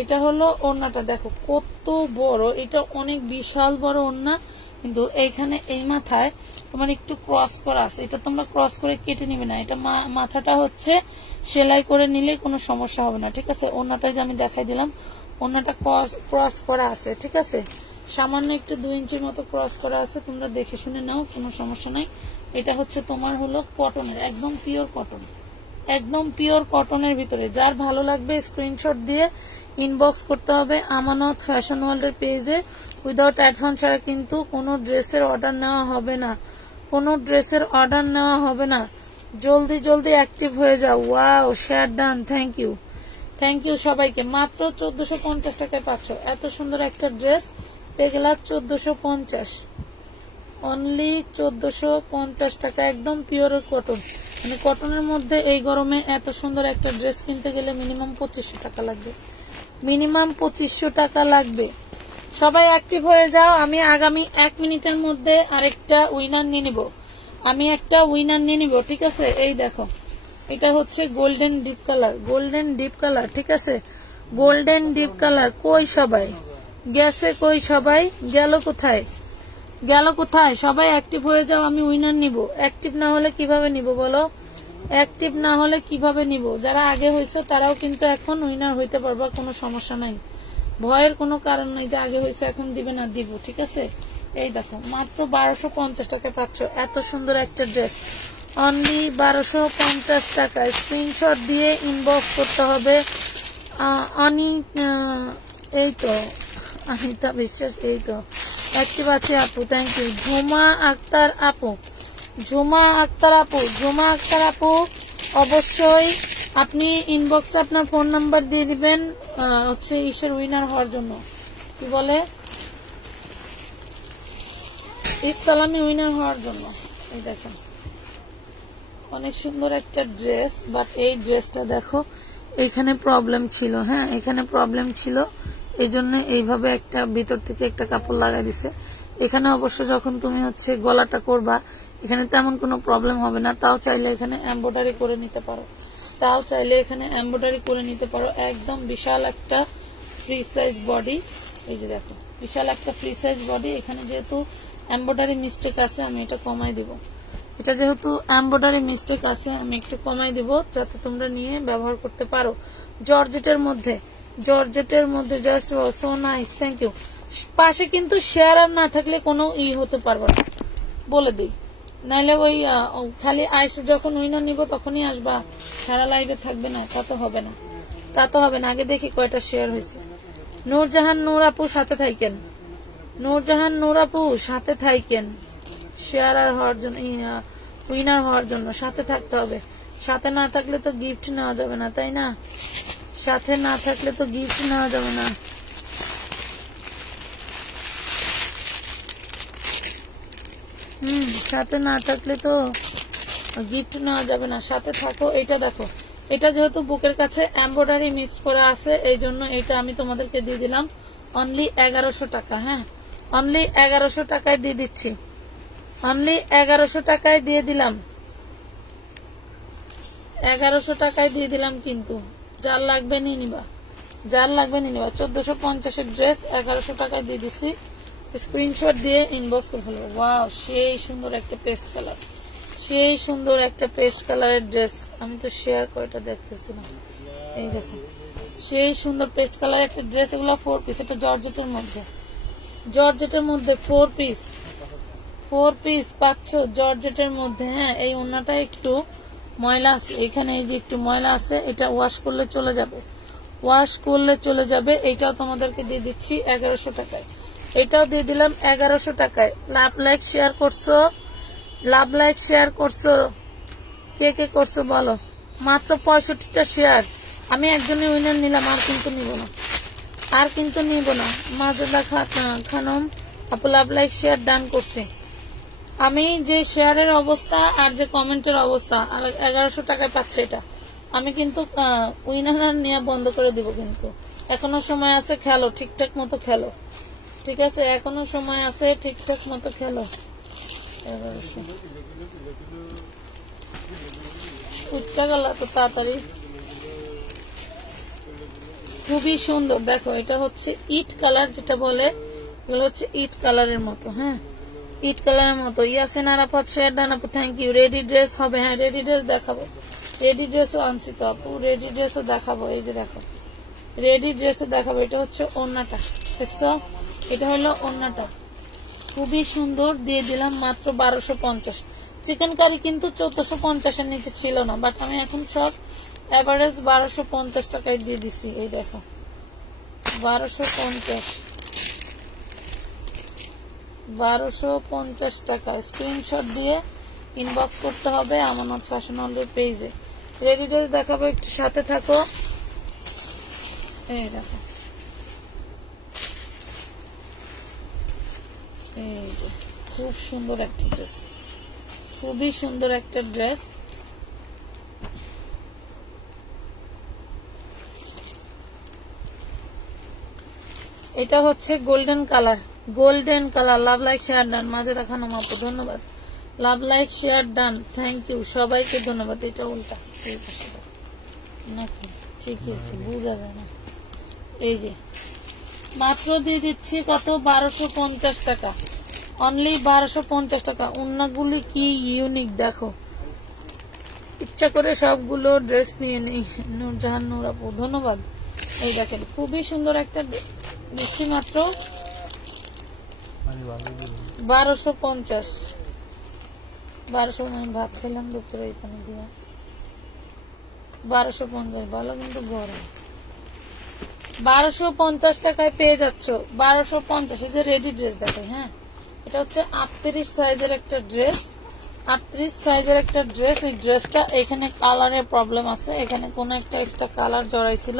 এটা হলো ওড়নাটা, দেখো কত বড়। এটা অনেক বিশাল বড় ওড়না, কিন্তু এইখানে এই মাথায় তোমার একটু ক্রস করা আছে। এটা তোমরা ক্রস করে কেটে নিবে না, এটা মাথাটা হচ্ছে সেলাই করে নিলে কোনো সমস্যা হবে না। ঠিক আছে, ওড়নাটা যে আমি দেখাই দিলাম, ওনাটা ক্রস করা আছে, ঠিক আছে, সামান্য একটু 2 ইঞ্চির মতো ক্রস করা আছে, তোমরা দেখে শুনে নাও, কোনো সমস্যা নাই। এটা হচ্ছে তোমার হলো কটনের, একদম পিওর কটন, একদম পিওর কটনের ভিতরে। যার ভালো লাগবে স্ক্রিনশট দিয়ে ইনবক্স করতে হবে আমানত ফ্যাশন ওয়ার্ল্ডের পেজে। উইদাউট অ্যাডভান্স ছাড়া কিন্তু কোনো ড্রেসের অর্ডার নেওয়া হবে না, কোনো ড্রেসের অর্ডার নেওয়া হবে না। জলদি জলদি অ্যাক্টিভ হয়ে যাও। Wow, share done, thank you, thank you সবাইকে। মাত্র 1450 টাকায় পাচ্ছ এত সুন্দর একটা ড্রেস, পেয়ে গেলা 1450, অনলি 1450 টাকা, একদম পিওর কটন। মানে কটনের মধ্যে এই গরমে এত সুন্দর একটা ড্রেস কিনতে গেলে মিনিমাম 2500 টাকা লাগবে, মিনিমাম 2500 টাকা লাগবে। সবাই অ্যাক্টিভ হয়ে যাও। আমি আগামী 1 মিনিটের মধ্যে আরেকটা উইনার নিয়ে নিব, আমি একটা উইনার নিয়ে নিব, ঠিক আছে। এই দেখো, এটা হচ্ছে golden deep colour, golden deep colour, ঠিক আছে, গোল্ডেন ডিপ কালার। কই সবাই গেছে, কই সবাই গেল, কোথায় গেল, কোথায়? সবাই অ্যাক্টিভ হয়ে যাও, আমি উইনার নিব। অ্যাক্টিভ না হলে কিভাবে নিব বলো, অ্যাক্টিভ না হলে কিভাবে নিব? যারা আগে হয়েছে তারাও কিন্তু এখন উইনার হইতে পারবা, কোনো সমস্যা নাই, ভয়ের কোনো কারণ নাই যে আগে হয়েছে এখন দিবে না, দিব, ঠিক আছে। এই দেখো, মাত্র 1250 টাকায় পাচ্ছ এত সুন্দর একটা ড্রেস, অনলি 1250 টাকায়। স্ক্রিনশট দিয়ে ইনবক্স করতে হবে। এই তো অনিতা বিশ্বাস, এই তো অ্যাক্টিভ আছে আপু, থ্যাংক ইউ। ঝুমা আক্তার আপু, ঝুমা আক্তার আপু, ঝুমা আক্তার আপু, অবশ্যই আপনি ইনবক্সে আপনার ফোন নাম্বার দিয়ে দিবেন হচ্ছে ইসের উইনার হওয়ার জন্য, কি বলে, ইসলামী উইনার হওয়ার জন্য। এই দেখেন, অনেক সুন্দর একটা ড্রেস, বাট এই ড্রেসটা দেখো এখানে প্রবলেম ছিল, হ্যাঁ এখানে প্রবলেম ছিল, এই জন্য এইভাবে একটা ভিতর থেকে একটা কাপড় লাগাই দিছে। এখানে অবশ্য যখন তুমি হচ্ছে গলাটা করবা এখানে তেমন কোনো প্রবলেম হবে না, তাও চাইলে এখানে এমব্রয়ডারি করে নিতে পারো, তাও চাইলে এখানে এমব্রয়ডারি করে নিতে পারো। একদম বিশাল একটা ফ্রি সাইজ বডি, এই যে দেখো বিশাল একটা ফ্রি সাইজ বডি। এখানে যেহেতু এমব্রয়ডারি মিস্টেক আছে আমি এটা কমাই দিব, এটা যেহেতু এমব্রয়ডারি মিস্টেক আছে আমি একটু কমাই দিব যাতে তোমরা নিয়ে ব্যবহার করতে পারো। জর্জেটের মধ্যে, জর্জেটের মধ্যে, just so nice, thank you. পাশে কিন্তু শেয়ার আর না থাকলে কোনো হতে পারবে না, বলে দিই, নাইলে ওই খালি আইসে যখন উইনার নিব তখনই আসবা, সারা লাইভে থাকবে না, তা তো হবে না, তা তো হবে না। আগে দেখি কয়টা শেয়ার হয়েছে। নূরজাহান নূর আপু সাথে থাকেন, নূরজাহান নূর আপু সাথে থাকেন, শেয়ার আর হওয়ার জন্য, উইনার হওয়ার জন্য সাথে থাকতে হবে। সাথে না থাকলে তো গিফট নেওয়া যাবে না, তাই না? সাথে না থাকলে তো গিফট নেওয়া যাবে না। সাথে না থাকলে তো গিফট নেওয়া যাবে না, সাথে থাকো। এটা দেখো, এটা যেহেতু বুকের কাছে এমব্রয়ডারি মিক্স করে আছে এই জন্য এটা আমি তোমাদেরকে দিয়ে দিলাম অনলি 1100 টাকা। হ্যাঁ, অনলি 1100 টাকায় দিয়ে দিচ্ছি, অনলি 1100 টাকায় দিয়ে দিলাম, 1100 টাকায় দিয়ে দিলাম। কিন্তু যার লাগবে নিয়ে নিবা, যার লাগবে নিয়ে নিবা। 1450 ড্রেস 1100 টাকায় দিয়ে দিচ্ছি, স্ক্রিনশট দিয়ে ইনবক্স করে ফেলবো। ওয়াও, সেই সুন্দর একটা পেস্ট কালার, সেই সুন্দর একটা পেস্ট কালারের ড্রেস। আমি তো শেয়ার কয়টা দেখতেছি না, এই দেখো সেই সুন্দর পেস্ট কালার একটা ড্রেস। এগুলো 4 পিস, এটা জর্জেটের মধ্যে, জর্জেটের মধ্যে 4 পিস, 4 পিস পাচ্ছ জর্জেটের মধ্যে। হ্যাঁ, এই ওড়নাটা একটু ময়লা আছে, এখানে এই যে একটু ময়লা আছে, এটা ওয়াশ করলে চলে যাবে, ওয়াশ করলে চলে যাবে। এইটাও তোমাদেরকে দিয়ে দিচ্ছি 1100 টাকায়, এটাও দিয়ে দিলাম 1100 টাকায়। লাভ লাইক শেয়ার করছো, লাভ লাইক শেয়ার করছো, কে কে করছো বলো। মাত্র 65টা শেয়ার, আমি একজনের উইনার নিলাম, আর কিন্তু নিব না, আর কিন্তু নিব না। মাজেদা খানম আপু লাভ লাইক শেয়ার ডান করছে। আমি যে শেয়ারের অবস্থা আর যে কমেন্টের অবস্থা, 1100 টাকায় পাচ্ছে এটা, আমি কিন্তু উইনার নেওয়া বন্ধ করে দিব। কিন্তু এখনো সময় আছে, খেলো ঠিকঠাক মতো খেলো, ঠিক আছে, এখনো সময় আছে, ঠিকঠাক মতো খেলো। 1100 উচ্চা গেল তো তাড়াতাড়ি, খুবই সুন্দর। দেখো এটা হচ্ছে ইট কালার, যেটা বলে এগুলো হচ্ছে ইট কালারের মতো। হ্যাঁ, ইট কালারের মতো। ইয়াসিন আরাফাত শেয়ার ডান আপু, থ্যাংক ইউ। রেডি ড্রেস হবে, হ্যাঁ রেডি ড্রেস দেখাবো, রেডি ড্রেসও আনছি তো আপু, রেডি ড্রেসও দেখাবো। এই যে দেখো রেডি ড্রেসে দেখাবো। এটা হচ্ছে ওড়নাটা, দেখছো? এটা হলো ওড়নাটা, খুবই সুন্দর, দিয়ে দিলাম মাত্র 1250। চিকেন কারি কিন্তু 1450-এর নিচে ছিল না, বাট আমি এখন সব এভারেজ 1250 টাকায় দিয়ে দিছি। এই দেখো 1250 টাকা। স্ক্রিনশট দিয়ে ইনবক্স করতে হবে আমানত ফ্যাশন ওয়ার্ল্ডের পেজে। রেডি ড্রেস দেখাবো, একটু সাথে থাকো। এই দেখো, এই যে খুব সুন্দর একটা ড্রেস, খুবই সুন্দর একটা ড্রেস। এটা হচ্ছে golden colour, golden colour. Love like share done, মাঝে দেখানো মাপো, ধন্যবাদ। Love like share done, thank you সবাইকে, ধন্যবাদ। এটা উল্টা নাকি ঠিকই আছে, বোঝা যায় না। এই যে মাত্র দিয়ে দিচ্ছি কত, 1250 টাকা, অনলি 1250 টাকা। উন্নাগুলি কি ইউনিক দেখো, ইচ্ছা করে সবগুলো ড্রেস নিয়ে নেই। নূরজাহান নূর আপু, ধন্যবাদ। এই দেখেন খুবই সুন্দর একটা দিচ্ছি মাত্র 1250। 1200, আমি ভাত খেলাম দুপুরে এখানে দিয়ে। 1250 ভালো, কিন্তু গরম। 1250 টাকায় পেয়ে যাচ্ছ, 1250। এই যে রেডি ড্রেস দেখো, হ্যাঁ এটা হচ্ছে 38 সাইজের একটা ড্রেস, 38 সাইজের একটা ড্রেস। এই ড্রেসটা এখানে কালারের প্রবলেম আছে, এখানে কোনো একটা এক্সট্রা কালার জড়াইছিল।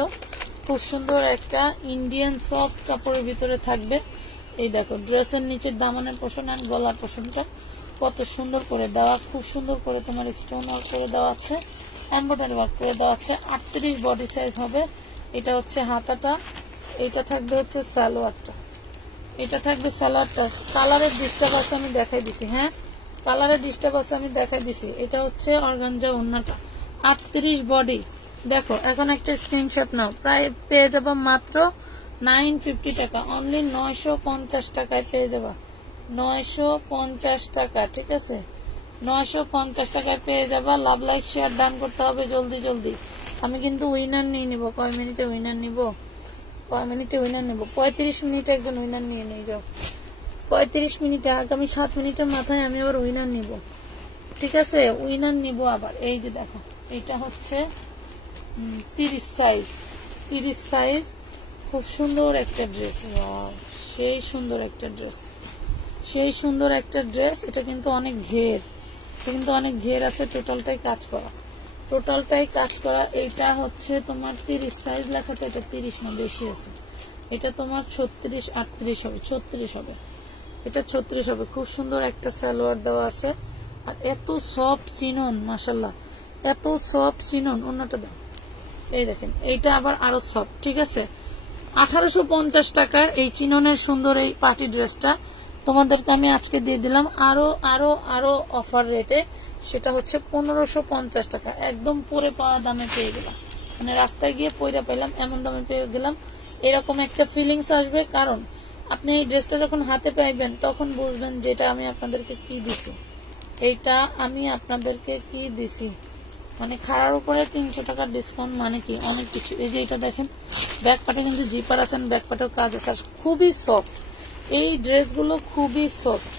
খুব সুন্দর একটা ইন্ডিয়ান সফট কাপড়ের ভিতরে থাকবে। এই দেখো ড্রেসের নিচের দামানের পোর্শন আর গলার পোর্শনটা কত সুন্দর করে দেওয়া, খুব সুন্দর করে তোমার স্টোন ওয়ার্ক করে দেওয়া আছে, এমব্রয়ডারি ওয়ার্ক করে দেওয়া আছে। 38 বডি সাইজ হবে। এটা হচ্ছে হাতাটা, এটা থাকবে হচ্ছে সালোয়ারটা, এটা থাকবে সালোয়ারটা। কালারের ডিস্টার্ব আছে আমি দেখাই দিছি, হ্যাঁ কালারের ডিস্টার্ব আছে আমি দেখাই দিছি। এটা হচ্ছে অর্গানজা ওড়নাটা, 38 বডি। দেখো এখন একটা স্ক্রিনশট নাও, প্রায় পেয়ে যাবা মাত্র 950 টাকা, অনলি 950 টাকায় পেয়ে যাবা, 950 টাকা, ঠিক আছে 950 টাকায় পেয়ে যাবা। লাভ লাইক শেয়ার ডান করতে হবে জলদি জলদি। আমি কিন্তু উইনার নিয়ে নিব, কয় মিনিটে উইনার নিব, কয় মিনিটে উইনার নিব, 35 মিনিটে একজন উইনার নিয়ে নিয়ে যাও, 35 মিনিটে, আগামী 7 মিনিটের মাথায় আমি আবার উইনার নিব, ঠিক আছে উইনার নিব আবার। এই যে দেখো এটা হচ্ছে 30 সাইজ, 30 সাইজ, খুব সুন্দর একটা ড্রেস, সেই সুন্দর একটা ড্রেস, সেই সুন্দর একটা ড্রেস। এটা কিন্তু অনেক ঘের, এটা কিন্তু অনেক ঘের আছে, টোটালটাই কাজ করা, টোটালটাই কাজ করা। এটা হচ্ছে তোমার 30 সাইজ লেখা, তো এটা 30 না, বেশি আছে, এটা তোমার 36 38 হবে, 36 হবে, এটা 36 হবে। খুব সুন্দর একটা সালোয়ার দেওয়া আছে, আর এত সফট চিনন, মাশাল্লাহ এত সফট চিনন। অন্যটা দাও, এই দেখেন এইটা আবার আরো সফট, ঠিক আছে। 1850 টাকার এই চিননের সুন্দর এই পার্টি ড্রেসটা তোমাদেরকে আমি আজকে দিয়ে দিলাম আরো আরো আরো অফার রেটে, সেটা হচ্ছে 1550 টাকা, একদম পরে পাওয়া দামে পেয়ে গেলাম, মানে রাস্তায় গিয়ে পয়রা পেলাম এমন দামে পেয়ে গেলাম। এরকম একটা ফিলিংস আসবে, কারণ আপনি এই ড্রেসটা যখন হাতে পাইবেন তখন বুঝবেন যেটা আমি আপনাদেরকে কি দিছি, এইটা আমি আপনাদেরকে কি দিছি, মানে খাড়ার উপরে 300 টাকার ডিসকাউন্ট, মানে কি অনেক কিছু। এই যে এটা দেখেন ব্যাক পার্টে কিন্তু জিপার আছেন, ব্যাক পার্টের কাজ আছে, খুবই সফট এই ড্রেসগুলো, খুবই সফট।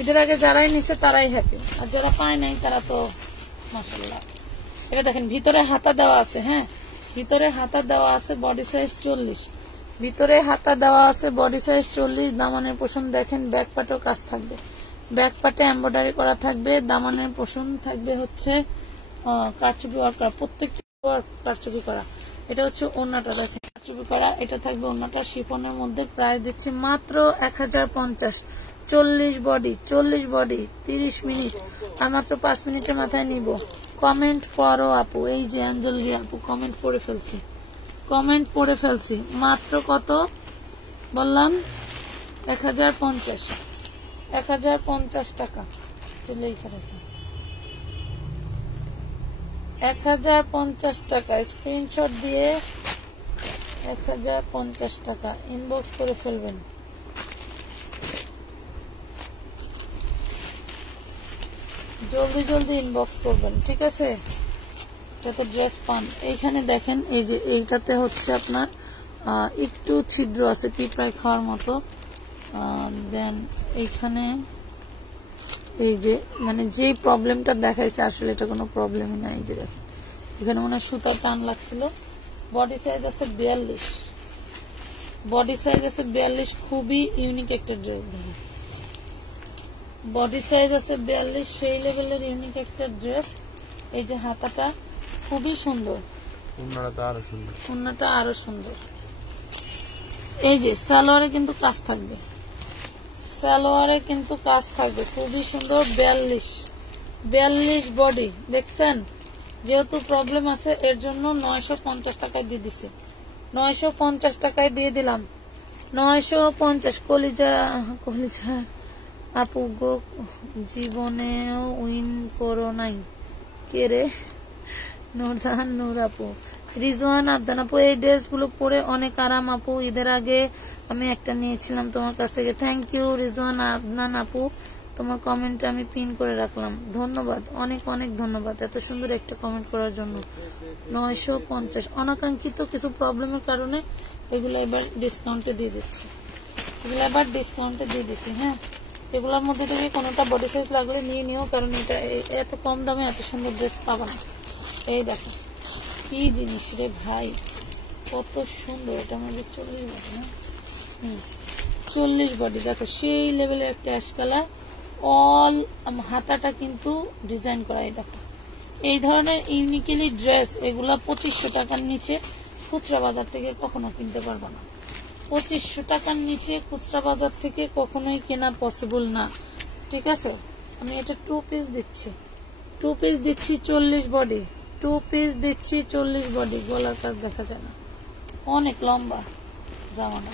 ঈদের আগে যারাই নিছে তারাই হ্যাপি, আর যারা পায় নাই তারা তো মাশাআল্লাহ। এটা দেখেন ভিতরে হাতা দেওয়া আছে, হ্যাঁ ভিতরে হাতা দেওয়া আছে, বডি সাইজ 40, ভিতরে হাতা দেওয়া আছে, বডি সাইজ 40। দামানের পোষণ দেখেন, ব্যাক পার্টেও কাজ থাকবে, ব্যাক পার্টে এমব্রয়ডারি করা থাকবে, দামানের পোষণ থাকবে হচ্ছে কারচুপি ওয়ার্ক করা, প্রত্যেকটা কারচুপি করা। এটা হচ্ছে ওড়নাটা দেখেন কারচুপি করা, এটা থাকবে ওড়নাটা শিফনের মধ্যে। প্রাইস দিচ্ছি মাত্র 1050, 40 বডি, 40 বডি, 30 মিনিট, আর মাত্র 5 মিনিটের মাথায় নিব। কমেন্ট করো আপু, এই যে অ্যাঞ্জেলি আপু কমেন্ট পড়ে ফেলছি, কমেন্ট পড়ে ফেলছি। মাত্র কত বললাম, 1050, 1050 টাকা, লেখা রাখি 1050 টাকা, স্ক্রিনশট দিয়ে 1050 টাকা ইনবক্স করে ফেলবেন। জলদি জলদি ইনবক্স করবেন, ঠিক আছে যাতে ড্রেস পান। এইখানে দেখেন এই যে এইটাতে হচ্ছে আপনার একটু ছিদ্র আছে পিঁপড়ায় খাওয়ার মতো। দেন এইখানে এই যে মানে যে প্রবলেমটা দেখাইছে আসলে এটা কোনো প্রবলেমই নাই। যে দেখেন এখানে মনে হয় সুতা টান লাগছিল। বডি সাইজ আছে 42, বডি সাইজ আছে 42, খুবই ইউনিক একটা ড্রেস। দেখেন বডি সাইজ আছে 42, সেই লেভেলের ইউনিক একটা ড্রেস। এই যে হাতাটা খুবই সুন্দর, ওন্নাটা আরো সুন্দর। এই যে সালোয়ারে কিন্তু কাজ থাকবে, সালোয়ারে কিন্তু কাজ থাকবে, খুবই সুন্দর। 42 বডি দেখছেন। যেহেতু প্রবলেম আছে এর জন্য 950 টাকায় দিয়ে দিছে, 950 টাকায় দিয়ে দিলাম, 950। কলিজা কলিজা আপু গো, জীবনেও উইন করো নাই কে রে? নূরজাহান নূর আপু, রিজওয়ান আবদান আপু, এই ড্রেস গুলো পরে অনেক আরাম আপু। ঈদের আগে আমি একটা নিয়েছিলাম তোমার কাছ থেকে। থ্যাংক ইউ রিজওয়ান আবদান আপু, তোমার কমেন্টে আমি পিন করে রাখলাম। ধন্যবাদ, অনেক অনেক ধন্যবাদ এত সুন্দর একটা কমেন্ট করার জন্য। 950 অনাকাঙ্ক্ষিত কিছু প্রবলেমের কারণে এগুলো এবার ডিসকাউন্টে দিয়ে দিচ্ছি, এগুলো এবার ডিসকাউন্টে দিয়ে দিচ্ছি। হ্যাঁ, এগুলোর মধ্যে থেকে কোনোটা বডি সাইজ লাগলে নিয়ে নিও, কারণ এটা এত কম দামে এত সুন্দর ড্রেস পাবা না। এই দেখো কি জিনিস রে ভাই, কত সুন্দর। এটা আমাদের 40 বডি না, 40 বডি। দেখো সেই লেভেলের একটা অ্যাশ কালার, অল হাতাটা কিন্তু ডিজাইন করা। এই দেখো এই ধরনের ইউনিকলি ড্রেস এগুলা 2500 টাকার নিচে খুচরা বাজার থেকে কখনো কিনতে পারবো না। 2500 টাকার নিচে খুচরা বাজার থেকে কখনোই কেনা পসিবল না। ঠিক আছে, আমি এটা 2 পিস দিচ্ছি, 2 পিস দিচ্ছি 40 বডি, 2 পিস দিচ্ছি 40 বডি। গলার কাজ দেখা যায় না, অনেক লম্বা জামাটা।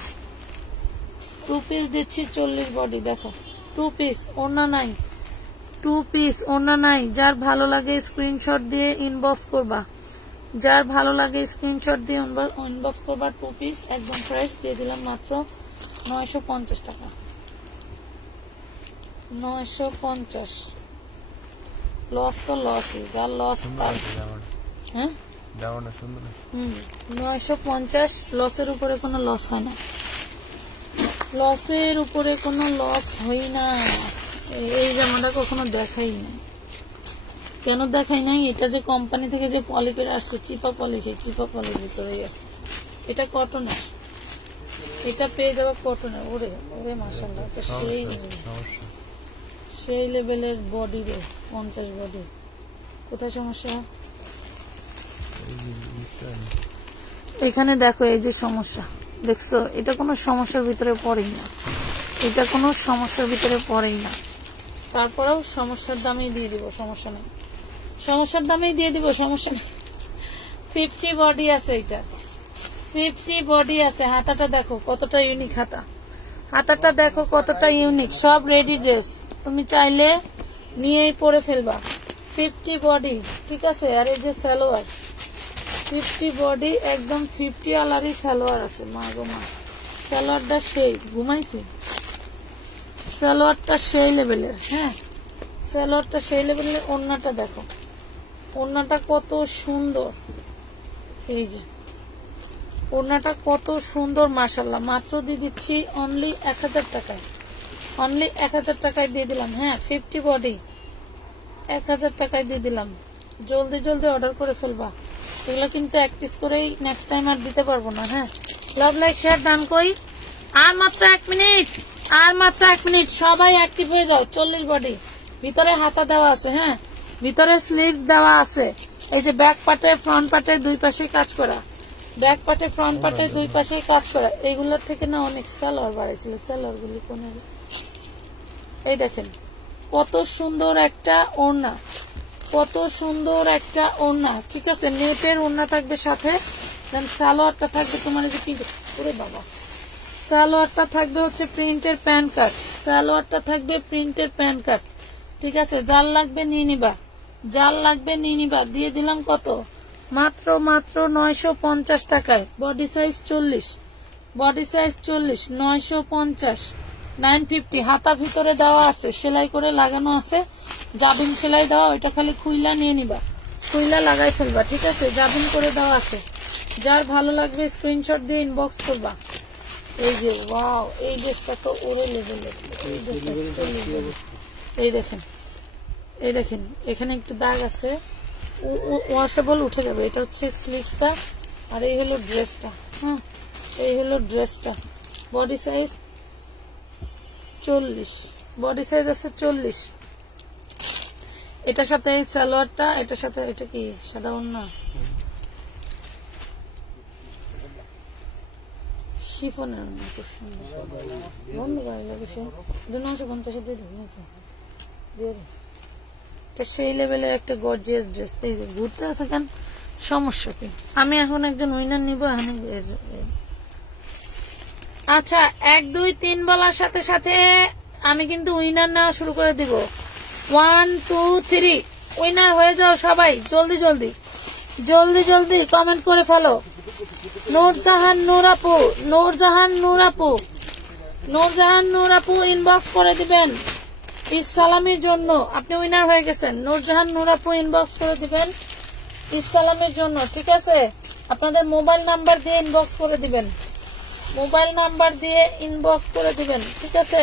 2 পিস দিচ্ছি 40 বডি। দেখো 2 পিস, ওড়না নাই, 2 পিস ওড়না নাই। যার ভালো লাগে স্ক্রিনশট দিয়ে ইনবক্স করবা, যার ভালো লাগে স্ক্রিনশট দিয়ে ইনবক্স করবা। 2 পিস একদম ফ্রেশ দিয়ে দিলাম মাত্র 950 টাকা, 950। লস তো লসই, যার লস তার। হ্যাঁ 950, লসের উপরে কোনো লস হয় না, লসের উপরে কোনো লস হয় না। এই জামাটা কখনো দেখাই নাই, কেন দেখাই নাই? এটা যে কোম্পানি থেকে যে পলি করে আসছে চিপা পলি, সেই চিপা পলির ভিতরেই আছে। এটা কটনের, এটা পেয়ে যাবে কটনের। ওরে ওরে মাশাআল্লাহ, সেই লেভেলের বডি রে, 50 বডি। কোথায় সমস্যা? এখানে দেখো এই যে সমস্যা দেখছো, এটা কোনো সমস্যার ভিতরে পড়েই না, এটা কোনো সমস্যার ভিতরে পড়েই না। তারপরেও সমস্যার দামেই দিয়ে দিব, সমস্যা নেই, সমস্যার দামেই দিয়ে দিব, সমস্যা নেই। 50 বডি আছে, এটা 50 বডি আছে। হাতাটা দেখো কতটা ইউনিক, হাতাটা দেখো কতটা ইউনিক। সব রেডি ড্রেস, তুমি চাইলে নিয়েই পরে ফেলবা। 50 বডি, ঠিক আছে। আর এই যে সালোয়ার 50 বডি, একদম 50 আলারই সালোয়ার আছে। মা গো মা, সালোয়ারটা সেই ঘুমাইছি, সালোয়ারটা সেই লেভেলের। হ্যাঁ, সালোয়ারটা সেই লেভেলের। ওড়নাটা দেখো, ওড়নাটা কত সুন্দর। এই যে ওড়নাটা কত সুন্দর মাশাআল্লাহ। মাত্র দিয়ে দিচ্ছি অনলি 1000 টাকায়, অনলি 1000 টাকায় দিয়ে দিলাম। হ্যাঁ 50 বডি 1000 টাকায় দিয়ে দিলাম। জলদি জলদি অর্ডার করে ফেলবা, এগুলো কিন্তু এক পিস করেই নেক্সট টাইম আর দিতে পারবো না। হ্যাঁ, লাভ লাইক শেয়ার ডান কই। আর মাত্র 1 মিনিট, আর মাত্র 1 মিনিট, সবাই অ্যাক্টিভ হয়ে যাও। 40 বডি, ভিতরে হাতা দেওয়া আছে। হ্যাঁ, ভিতরে স্লিভস দেওয়া আছে। এই যে ব্যাক পার্টে ফ্রন্ট পার্টে দুই পাশে কাজ করা, ব্যাক পার্টে ফ্রন্ট পার্টে দুই পাশে কাজ করা। এইগুলোর থেকে না অনেক সালোয়ার বাড়াইছিল, সালোয়ার গুলি কোন। এই দেখেন কত সুন্দর একটা ওড়না, কত সুন্দর একটা ওড়না। ঠিক আছে, নেটের ওড়না থাকবে সাথে, দেন সালোয়ারটা থাকবে তোমার এই যে প্রিন্ট। ওরে বাবা, সালোয়ারটা থাকবে হচ্ছে প্রিন্টের প্যান কাট, সালোয়ারটা থাকবে প্রিন্টের প্যান কাট। ঠিক আছে, যার লাগবে নিয়ে নিবা, যার লাগবে নিয়ে নিবা। দিয়ে দিলাম কত? মাত্র মাত্র 950 টাকায়। Body size 40, body size 40, 950, 950। হাতা ভিতরে দেওয়া আছে, সেলাই করে লাগানো আছে, জাবিন সেলাই দেওয়া, ওইটা খালি খুইলা নিয়ে নিবা। খুইলা লাগাই ফেলবা, ঠিক আছে? জাবিন করে দেওয়া আছে, যার ভালো লাগবে স্ক্রিনশট দিয়ে ইনবক্স করবা। এই যে ওয়াও, এই ড্রেসটা তো ওরে লেভেলের, এই দেখেন, এই দেখেন এখানে একটু দাগ আছে, ওয়াশেবল উঠে যাবে। এটা হচ্ছে স্লিভসটা, আর এই হলো ড্রেসটা। হ্যাঁ, এই হলো ড্রেসটা। বডি সাইজ 40, বডি সাইজ আছে 40। এটার সাথে এই সালোয়ারটা, এটার সাথে এটা কি সাদা ওড়না, শিফনের ওড়না, খুব সুন্দর। বন্ধ করে লাগছে 950 দিয়ে দিবি নাকি? দিয়ে দে। এটা সেই লেভেলের একটা গর্জিয়াস ড্রেস। এই যে ঘুরতে আছে কেন, সমস্যা কি? আমি এখন একজন উইনার নিবো। আচ্ছা, 1 2 3 বলার সাথে সাথে আমি কিন্তু উইনার নেওয়া শুরু করে দিব। 1 2 3 উইনার হয়ে যাও সবাই, জলদি জলদি জলদি জলদি কমেন্ট করে ফেলো। নূরজাহান নূর আপু, নূরজাহান নূর আপু, নূরজাহান নূর আপু ইনবক্স করে দিবেন ইসলামের জন্য। আপনি উইনার হয়ে গেছেন। নূরজাহান নূর আপু ইনবক্স করে দিবেন ইসলামের জন্য, ঠিক আছে? আপনাদের মোবাইল নাম্বার দিয়ে ইনবক্স করে দিবেন, মোবাইল নাম্বার দিয়ে ইনবক্স করে দিবেন, ঠিক আছে?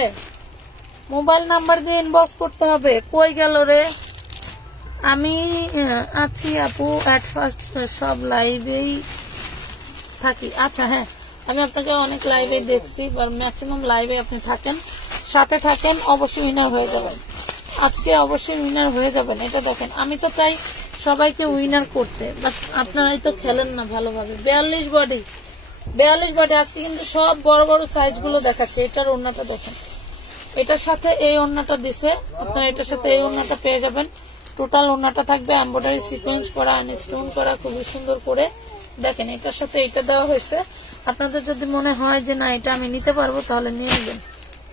মোবাইল নাম্বার দিয়ে ইনবক্স করতে হবে। কই গেল রে? আমি আছি আপু, এট ফার্স্ট সব লাইভেই থাকি। আচ্ছা হ্যাঁ, আমি আপনাকে অনেক লাইভে দেখছি, ম্যাক্সিমাম লাইভে আপনি থাকেন, সাথে থাকেন, অবশ্যই উইনার হয়ে যাবেন। আজকে অবশ্যই উইনার হয়ে যাবেন। এটা দেখেন, আমি তো চাই সবাইকে উইনার করতে, বাট আপনারাই তো খেলেন না ভালোভাবে। 42 বডি, 42 বডি। আজকে কিন্তু সব বড় বড় সাইজ গুলো দেখাচ্ছে। এটার ওড়নাটা দেখেন, এটার সাথে এই ওড়নাটা দিছে, আপনারা এটার সাথে এই ওড়নাটা পেয়ে যাবেন। টোটাল ওড়নাটা থাকবে এমব্রয়ডারি সিকোয়েন্স করা, স্টোন করা, খুবই সুন্দর করে। দেখেন, এটার সাথে এটা দেওয়া হয়েছে। আপনাদের যদি মনে হয় যে না এটা আমি নিতে পারবো, তাহলে নিয়ে নেবেন,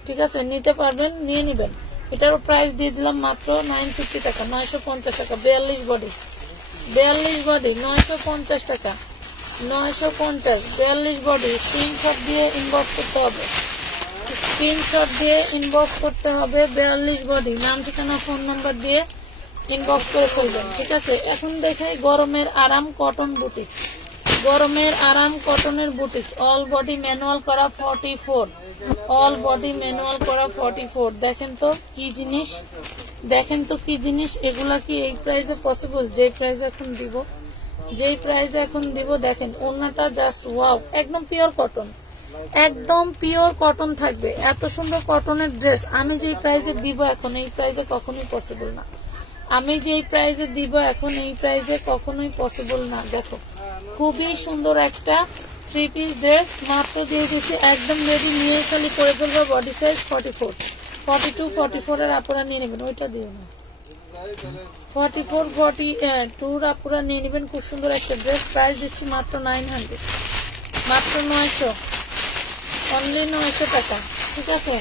ঠিক আছে? নিতে পারবেন, নিয়ে নেবেন। এটারও প্রাইস দিয়ে দিলাম মাত্র 950 টাকা, 950 টাকা। 42 বডি, 42 বডি, 950 টাকা, 950। 42 বডি। স্ক্রিনশট দিয়ে ইনবক্স করতে হবে, স্ক্রিনশট দিয়ে ইনবক্স করতে হবে। 42 বডি, নাম ঠিকানা ফোন নাম্বার দিয়ে ইনবক্স করে ফেলবেন, ঠিক আছে? এখন দেখাই গরমের আরাম কটন বুটিক্স, গরমের আরাম কটনের বুটিক্স। অল বডি ম্যানুয়াল করা 44, অল বডি ম্যানুয়াল করা 44। দেখেন তো কি জিনিস, দেখেন তো কি জিনিস। এগুলা কি এই প্রাইসে পসিবল? যে প্রাইসে এখন দিব, যেই প্রাইসে এখন দিব। দেখেন ওড়নাটা জাস্ট ওয়াও, একদম পিওর কটন, একদম পিওর কটন থাকবে। এত সুন্দর কটনের ড্রেস আমি যেই প্রাইসে দিব এখন, এই প্রাইসে কখনোই পসিবল না। আমি যেই প্রাইসে দিব এখন, এই প্রাইসে কখনোই পসিবল না। দেখো, খুবই সুন্দর একটা 3 পিস ড্রেস মাত্র দিয়ে দিচ্ছি, একদম রেডি। নিয়ে খালি পরে ফেলবো। বডি সাইজ 44, 42, 44 এর আপুরা নিয়ে নেবেন। ওইটা দিও না, 44, 42 আপুরা নিয়ে নেবেন। খুব সুন্দর একটা ড্রেস। প্রাইস দিচ্ছি মাত্র 900, মাত্র 900, অনলি 900 টাকা, ঠিক আছে?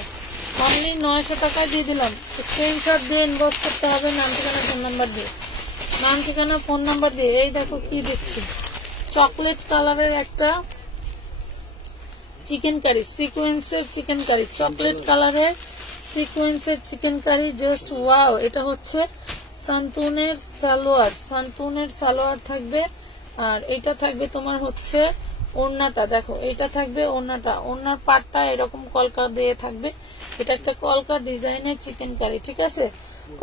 অনলি 900 টাকা দিয়ে দিলাম। স্ক্রিনশট দিয়ে ইনবক্স করতে হবে, নাম ঠিকানা ফোন নাম্বার দিয়ে, নাম ঠিকানা ফোন নাম্বার দিয়ে। এই দেখো কি দিচ্ছি, চকলেট কালারের একটা চিকেন কারি, সিকোয়েন্সের চিকেন কারি, চকলেট কালারের সিকোয়েন্সের চিকেন কারি, জাস্ট ওয়াও। এটা হচ্ছে সান্তুনের সালোয়ার, সান্তুনের সালোয়ার থাকবে। আর এটা থাকবে তোমার হচ্ছে ওড়নাটা। দেখো, এটা থাকবে ওড়নাটা, ওড়নার পাটটা এরকম কলকা দিয়ে থাকবে। এটা একটা কলকা ডিজাইনের চিকেন কারি, ঠিক আছে?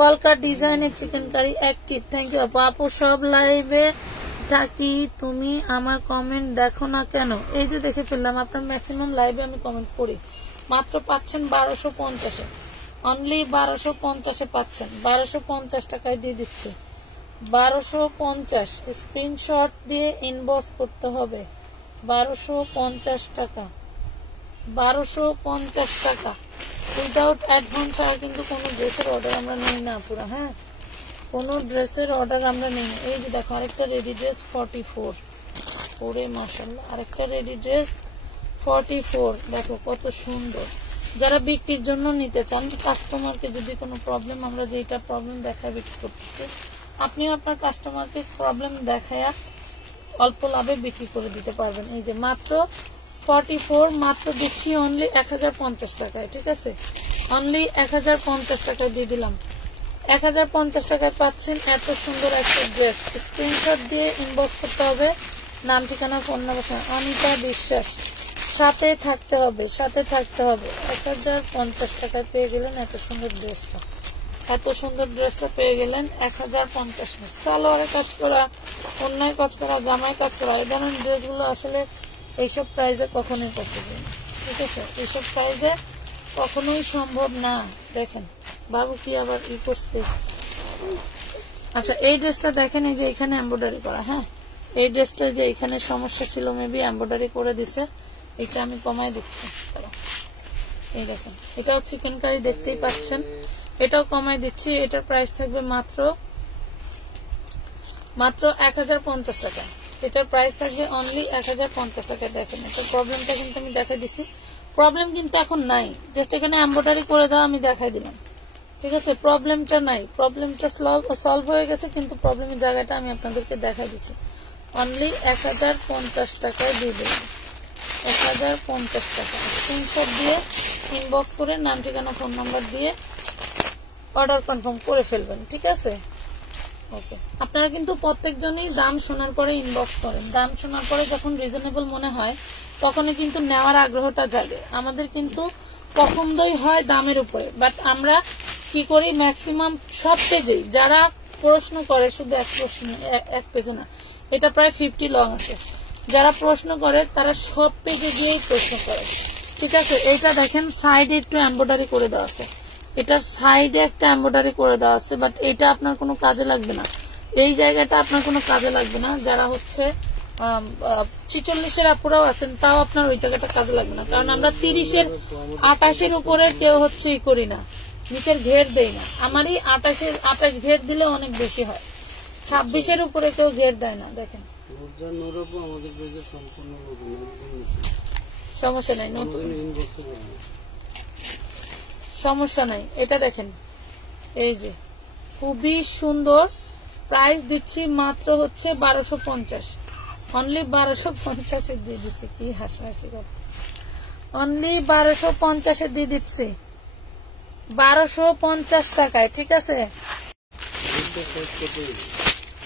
কলকা ডিজাইনের chicken curry active. Thank you আপু। আপু সব লাইভে থাকি, তুমি আমার কমেন্ট দেখো না কেন? এই যে দেখে ফেললাম, আপনার ম্যাক্সিমাম লাইভে আমি কমেন্ট করি। মাত্র পাচ্ছেন 1250-এ, অনলি 1250-এ পাচ্ছেন। 1250 টাকায় দিয়ে দিচ্ছি, 1250। স্ক্রিনশট দিয়ে ইনবক্স করতে হবে। 1250 টাকা, 1250 টাকা। উইদাউট অ্যাডভান্স ছাড়া কিন্তু কোনো ড্রেসের অর্ডার আমরা নেই না পুরো। হ্যাঁ, কোনো ড্রেসের অর্ডার আমরা নেই। এই যে দেখো, আরেকটা রেডি ড্রেস 44, ওরে মাশাআল্লাহ, আরেকটা রেডি ড্রেস 44। দেখো কত সুন্দর। যারা বিক্রির জন্য নিতে চান, কাস্টমারকে যদি কোনো প্রবলেম, আমরা যেটা প্রবলেম দেখায় বিক্রি করতেছি, আপনিও আপনার কাস্টমারকে প্রবলেম দেখায়া অল্প লাভে বিক্রি করে দিতে পারবেন। এই যে মাত্র 44, মাত্র দিচ্ছি অনলি 1050 টাকায়, ঠিক আছে? অনলি 1050 টাকায় দিয়ে দিলাম, 1050 টাকায় পাচ্ছেন এত সুন্দর একটা ড্রেস। স্ক্রিনশট দিয়ে ইনবক্স করতে হবে, নাম ঠিকানা ফোন নাম্বার। অনিতা বিশ্বাস, সাথে থাকতে হবে, সাথে থাকতে হবে। 1050 টাকায় পেয়ে গেলেন এত সুন্দর ড্রেসটা, এত সুন্দর ড্রেসটা পেয়ে গেলেন 1050। সালোয়ারে কাজ করা, অন্যায় কাজ করা, জামায় কাজ করা, এই ধরনের ড্রেসগুলো আসলে এইসব প্রাইজে কখনোই পসিবল না, ঠিক আছে? এইসব প্রাইজে কখনোই সম্ভব না। দেখেন বাবু কি আবার ই করছে। আচ্ছা এই ড্রেসটা দেখেন, এই যে এখানে এমব্রয়ডারি করা, হ্যাঁ এই ড্রেসটা যে এখানে সমস্যা ছিল, মেবি এমব্রয়ডারি করে দিছে, এটা আমি কমাই দিচ্ছি। এই দেখেন এটাও চিকেন কারি, দেখতেই পাচ্ছেন, এটাও কমাই দিচ্ছি। এটার প্রাইস থাকবে মাত্র 1050 টাকা। এটার প্রাইস থাকবে অনলি 1050 টাকা। দেখেন এটা প্রবলেমটা কিন্তু আমি দেখাই দিছি, প্রবলেম কিন্তু এখন নাই, জাস্ট এখানে এমব্রয়ডারি করে দাও আমি দেখাই দিলাম, ঠিক আছে? প্রবলেমটা নাই, প্রবলেমটা সলভ হয়ে গেছে, কিন্তু প্রবলেমের জায়গাটা আমি আপনাদেরকে দেখাই দিচ্ছি। অনলি 1050 টাকায় দিয়ে দেবেন, 1050 টাকা। স্ক্রিনশট দিয়ে ইনবক্স করে নাম ঠিকানা ফোন নাম্বার দিয়ে অর্ডার কনফার্ম করে ফেলবেন, ঠিক আছে? ওকে, আপনারা কিন্তু প্রত্যেকজনই দাম শোনার পরে ইনবক্স করেন, দাম শোনার পরে যখন রিজনেবল মনে হয় তখনই কিন্তু নেওয়ার আগ্রহটা জাগে। আমাদের কিন্তু পছন্দই হয় দামের উপরে, বাট আমরা কি করি ম্যাক্সিমাম সব পেজেই যারা প্রশ্ন করে, শুধু এক পেজে না, এটা প্রায় 50 লং আছে, যারা প্রশ্ন করে তারা সব পেজে গিয়েই প্রশ্ন করে, ঠিক আছে? এইটা দেখেন সাইডে একটু এমব্রয়ডারি করে দেওয়া আছে, এটার সাইডে একটা এমব্রয়ডারি করে দেওয়া আছে, বাট এটা আপনার কোনো কাজে লাগবে না, এই জায়গাটা আপনার কোনো কাজে লাগবে না। যারা হচ্ছে 46-এর আপুরাও আছেন, তাও আপনার ওই জায়গাটা কাজে লাগবে না, কারণ আমরা 30-এর 28-এর উপরে কেউ হচ্ছে ই করি না, নিচের ঘের দেই না। আমারই 28 ঘের দিলে অনেক বেশি হয়, 26-এর উপরে কেউ ঘের দেয় না। দেখেন সমস্যা নাই, সমস্যা নাই। এটা দেখেন এই যে খুবই সুন্দর, প্রাইস দিচ্ছি মাত্র হচ্ছে 1250, অনলি 1250 দিয়ে দিচ্ছি। কি হাসাহাসি করতেছি, অনলি 1250 দিয়ে দিচ্ছি, 1250 টাকায়, ঠিক আছে?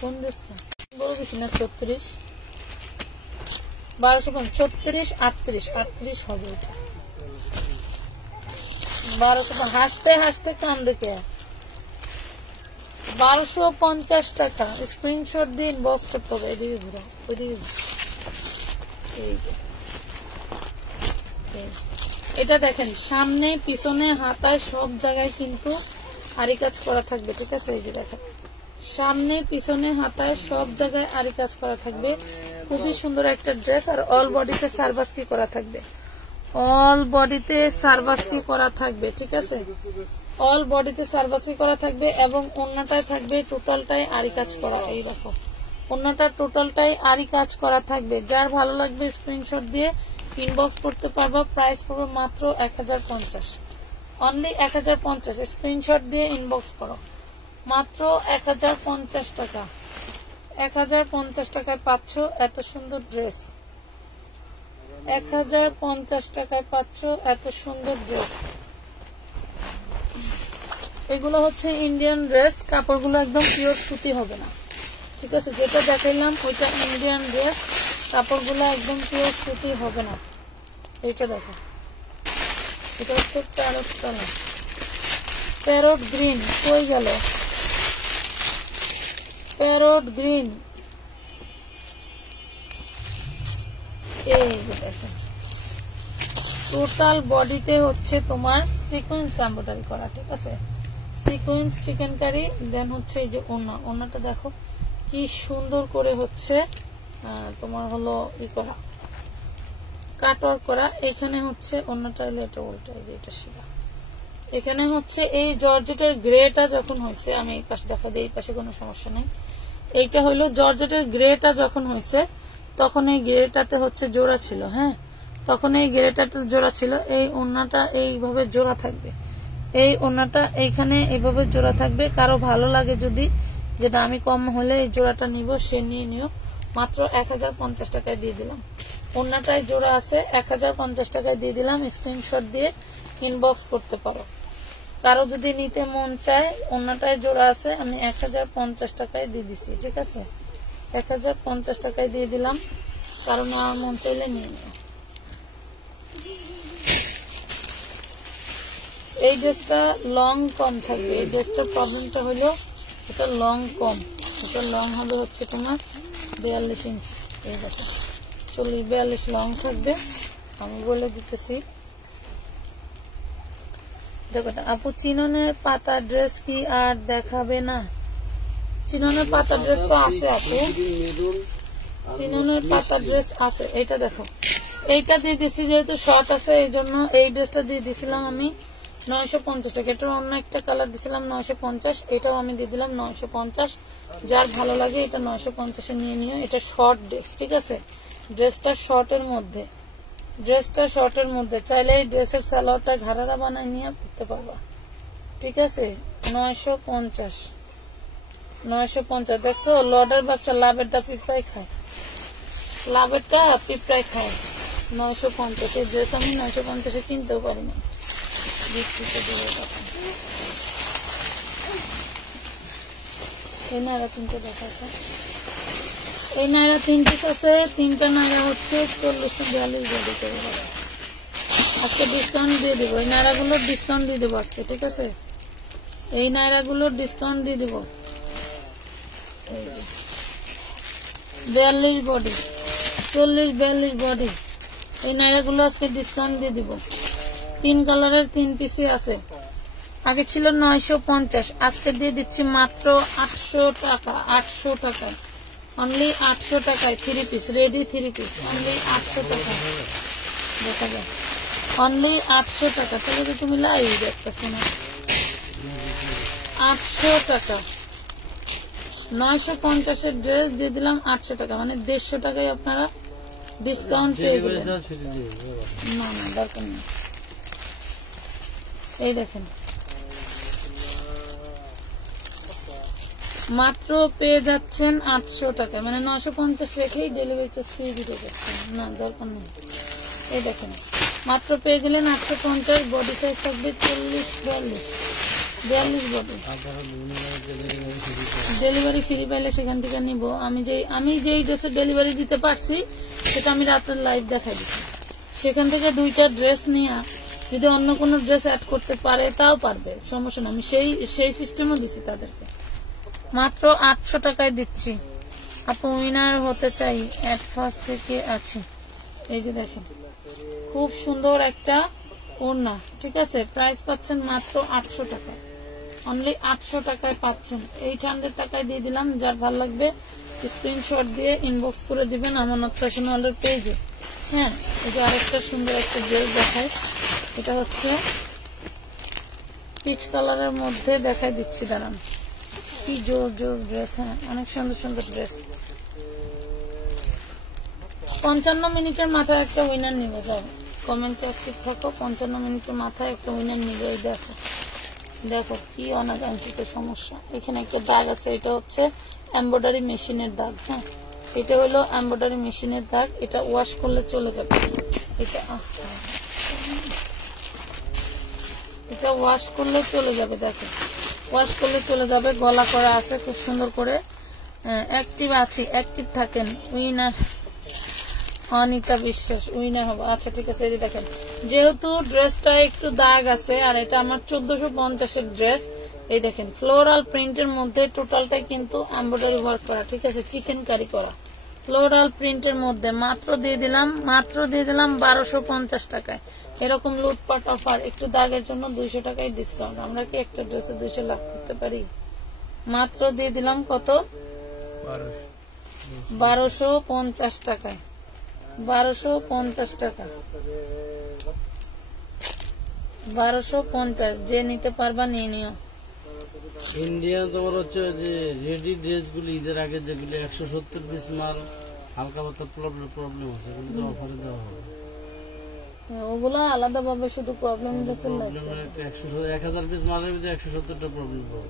কোন ড্রেসটা বলছি না 36, 1250, 36, 38 হবে এটা। 1200, হাসতে হাসতে কান দেখে 1250 টাকা। স্ক্রিনশট দিয়ে ইনবক্স করতে হবে, এদিকে ঘুরো, ওইদিকে। এই যে এটা দেখেন সামনে পিছনে হাতায় সব জায়গায় কিন্তু আরি কাজ করা থাকবে, ঠিক আছে? এই যে দেখেন সামনে পিছনে হাতায় সব জায়গায় আরি কাজ করা থাকবে, খুবই সুন্দর একটা ড্রেস। আর অল বডিতে সার্ভাসকি করা থাকবে, অল বডিতে সার্ভাসকি করা থাকবে, ঠিক আছে? অল বডিতে সার্ভাসকি করা থাকবে এবং ওন্নাটায় থাকবে টোটালটাই আরি কাজ করা। এই দেখো ওন্নাটা টোটালটাই আরি কাজ করা থাকবে। যার ভালো লাগবে স্ক্রিনশট দিয়ে ইনবক্স করতে পারবা। প্রাইস পড়বে মাত্র 1050, অনলি 1050। স্ক্রিনশট দিয়ে ইনবক্স করো, মাত্র 1050 টাকা। 1050 টাকায় পাচ্ছ এত সুন্দর ড্রেস, 1050 টাকায় পাচ্ছ এত সুন্দর ড্রেস। এগুলো হচ্ছে ইন্ডিয়ান ড্রেস, কাপড়গুলো একদম পিওর সুতি হবে না, ঠিক আছে? যেটা দেখাইলাম ওইটা ইন্ডিয়ান ড্রেস, কাপড়গুলো একদম পিওর সুতি হবে না। এইটা দেখো, এটা হচ্ছে প্যারট কালার, প্যারট গ্রিন, কই গেল প্যারট গ্রিন? এই যে দেখেন টোটাল বডিতে হচ্ছে তোমার সিকোয়েন্স এমব্রয়ডারি করা, ঠিক আছে? সিকোয়েন্স চিকেন কারি, দেন হচ্ছে এই যে ওন্নাটা দেখো কি সুন্দর করে হচ্ছে তোমার হলো ই করা, কাটওয়ার্ক করা। এখানে হচ্ছে ওন্নাটা হলো এটা উল্টা, এই যে এটা সিধা। এখানে হচ্ছে এই জর্জেটের গ্রেটা যখন হয়েছে, আমি এই পাশে দেখা দিই, এই পাশে কোনো সমস্যা নেই। এইটা হলো জর্জেটের গ্রেটা যখন হয়েছে, তখন এই গ্রেটাতে হচ্ছে জোড়া ছিল, হ্যাঁ, তখন এই গ্রেটাতে জোড়া ছিল। এই ওন্নাটা এইভাবে জোড়া থাকবে, এই ওন্নাটা এইখানে এইভাবে জোড়া থাকবে। কারো ভালো লাগে যদি, যেটা আমি কম হলে এই জোড়াটা নিব, সে নিয়ে নিও। মাত্র 1050 টাকায় দিয়ে দিলাম। ওন্নাটায় জোড়া আছে, 1050 টাকায় দিয়ে দিলাম। স্ক্রিনশট দিয়ে ইনবক্স করতে পারো। কারো যদি নিতে মন চায়, অন্যটায় জোড়া আছে, আমি 1050 টাকায় দিয়ে দিছি। ঠিক আছে, 1050 টাকায় দিয়ে দিলাম, কারণ আমার মন চাইলে নিয়ে নিও। এই ড্রেসটা লং কম থাকবে। এই ড্রেসটার প্রবলেমটা হলো এটা লং কম, এটা লং হবে হচ্ছে তোমার 42 ইঞ্চি। এই দেখো 40-42 লং থাকবে, আমি বলে দিতেছি। দেখো আপু, চিননের পাতা ড্রেস কি আর দেখাবে না? চিননের পাতা ড্রেস তো আছে আপু, চিননের পাতা ড্রেস আছে। এইটা দেখো, এইটা দিয়ে দিচ্ছি যেহেতু শর্ট আছে, এই জন্য এই ড্রেসটা দিয়ে দিছিলাম আমি 950 টাকা। এটার অন্য একটা কালার দিছিলাম 950, এটাও আমি দিয়ে দিলাম 950। যার ভালো লাগে এটা 950-এ নিয়ে নিও। এটা শর্ট ড্রেস, ঠিক আছে, ড্রেসটা শর্টের মধ্যে, ড্রেসটা শর্টের মধ্যে। চাইলে এই ড্রেসের সালোয়ারটা ঘাড়ারা বানায় নিয়ে পড়তে পারবা। ঠিক আছে, 950। দেখছো লর্ডের ব্যবসা, লাভেরটা পিঁপড়াই খায়, লাভেরটা পিঁপড়াই খায়। 950 এই ড্রেস আমি 950-এ কিনতেও পারি না। এই নাইরা তিনটে দেখাচ্ছে, এই নাইরা 3 পিস আছে, 3টা নাইরা হচ্ছে 40-42 বডি করে। আজকে ডিসকাউন্ট দিয়ে দিব, এই নাইরাগুলোর ডিসকাউন্ট দিয়ে দেবো আজকে। ঠিক আছে, এই নাইরাগুলোর ডিসকাউন্ট দিয়ে দিব। 42 বডি, 40-42 বডি, এই নাইরাগুলো আজকে ডিসকাউন্ট দিয়ে দিব। 3 কালারের 3 পিসই আছে। আগে ছিল 950, আজকে দিয়ে দিচ্ছি মাত্র 800 টাকা। 800 টাকা অনলি, 800 টাকায় 3 পিস, রেডি 3 পিস অনলি 800 টাকা। দেখা যায় অনলি 800 টাকা। তাহলে তো তুমি লাইভ দেখতেছো না। 800 টাকা, 950-এর ড্রেস দিয়ে দিলাম 800 টাকা, মানে 150 টাকায় আপনারা ডিসকাউন্ট পেয়ে গেলেন। না না, দরকার নেই। এই দেখেন, মাত্র পেয়ে যাচ্ছেন 800 টাকা, মানে 950 রেখেই ডেলিভারি চার্জ ফ্রি দিতে যাচ্ছেন। না, দরকার নেই। এই দেখেন, মাত্র পেয়ে গেলেন 850। বডি সাইজ থাকবে 40-42 বডি। ডেলিভারি ফ্রি পাইলে সেখান থেকে নিব। আমি যেই ড্রেসের ডেলিভারি দিতে পারছি সেটা আমি রাতের লাইভ দেখাই দিচ্ছি। সেখান থেকে 2টা ড্রেস নিয়ে যদি অন্য কোনো ড্রেস অ্যাড করতে পারে তাও পারবে, সমস্যা না। আমি সেই সিস্টেমও দিচ্ছি তাদেরকে। মাত্র 800 টাকায় দিচ্ছি। আপু উইনার হতে চাই, অ্যাট ফার্স্ট থেকে আছি। এই যে দেখেন, খুব সুন্দর একটা ওড়না। ঠিক আছে, প্রাইস পাচ্ছেন মাত্র 800 টাকা, অনলি 800 টাকায় পাচ্ছেন। 800 টাকায় দিয়ে দিলাম। যার ভালো লাগবে স্ক্রিনশট দিয়ে ইনবক্স করে দিবেন আমানত ফ্যাশন ওয়ার্ল্ডের পেজে। হ্যাঁ, এই যে আরেকটা সুন্দর একটা ড্রেস দেখায়, এটা হচ্ছে পিচ কালারের মধ্যে দেখাই দিচ্ছি, দাঁড়ান। কি জোস জোস ড্রেস, হ্যাঁ অনেক সুন্দর সুন্দর ড্রেস। 55 মিনিটের মাথায় একটা উইনার নিবে, যাও কমেন্টে অ্যাক্টিভ থাকো। 55 মিনিটের মাথায় একটা উইনার নিবে। এই দেখো, দেখো কি অনাকাঙ্ক্ষিত সমস্যা। এখানে একটা দাগ আছে, এটা হচ্ছে এমব্রয়ডারি মেশিনের দাগ। হ্যাঁ, এটা হলো এমব্রয়ডারি মেশিনের দাগ। এটা ওয়াশ করলে চলে যাবে। এটা ওয়াশ করলে চলে যাবে। দেখো, ওয়াশ করলে চলে যাবে। গলা করা আছে খুব সুন্দর করে। অ্যাক্টিভ আছি, অ্যাক্টিভ থাকেন। উইনার অনিতা বিশ্বাস, উইনার হবে। আচ্ছা ঠিক আছে। এই যে দেখেন, যেহেতু ড্রেসটা একটু দাগ আছে আর এটা আমার 1450-এর ড্রেস। এই দেখেন, ফ্লোরাল প্রিন্টের মধ্যে টোটালটাই কিন্তু এমব্রয়ডারি ওয়ার্ক করা। ঠিক আছে, চিকেন কারি করা ফ্লোরাল প্রিন্টের মধ্যে। মাত্র দিয়ে দিলাম 1250 টাকায়। এরকম লুটপাট অফার, একটু দাগের জন্য 200 টাকায় ডিসকাউন্ট। আমরা কি একটা ড্রেসে 200 লাভ করতে পারি? মাত্র দিয়ে দিলাম কত? 1250 টাকায়। 1250 টাকা, 1250। যে নিতে পারবা নিয়ে নিও। ইন্ডিয়া তোমার হচ্ছে যে রেডি ড্রেসগুলি ঈদের আগে যেগুলি 170 পিস মাল হালকা পাতলা প্রবলেম আছে, কিন্তু অফারে দেওয়া হবে। ওগুলো আলাদা ভাবে শুধু প্রবলেম 1000 পিস মালের ভিতরে 170টা প্রবলেম পাওয়া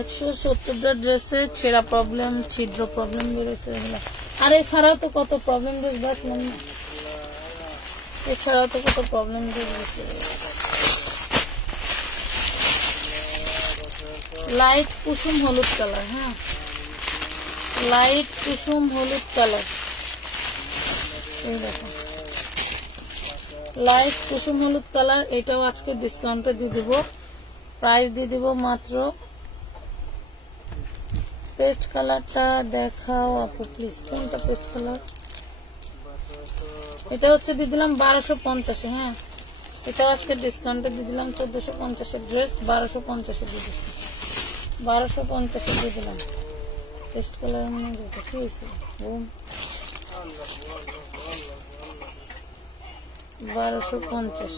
170টা ড্রেসে ছেঁড়া প্রবলেম, ছিদ্র প্রবলেম বেরোচ্ছে এগুলো। আর এছাড়াও তো কত প্রবলেম ড্রেস বাঁচলাম না, এছাড়াও তো কত প্রবলেম ড্রেস বেরোচ্ছে। লাইট কুসুম হলুদ কালার। হ্যাঁ, লাইট কুসুম হলুদ কালার, এই দেখো লাইট কুসুম হলুদ কালার। এটাও আজকে ডিসকাউন্টে দিয়ে দিব, প্রাইস দিয়ে দিব মাত্র। পেস্ট কালারটা দেখাও আপু প্লিজ, কোনটা পেস্ট কালার? এটা হচ্ছে দিয়ে দিলাম 1250। হ্যাঁ, এটা আজকে ডিসকাউন্টে দিয়ে দিলাম 1450 ড্রেস 1250 দিয়ে দিচ্ছি, 1250 দিয়ে দিলাম। পেস্ট কালার মনে যেটা কি আছে, বুম 1250।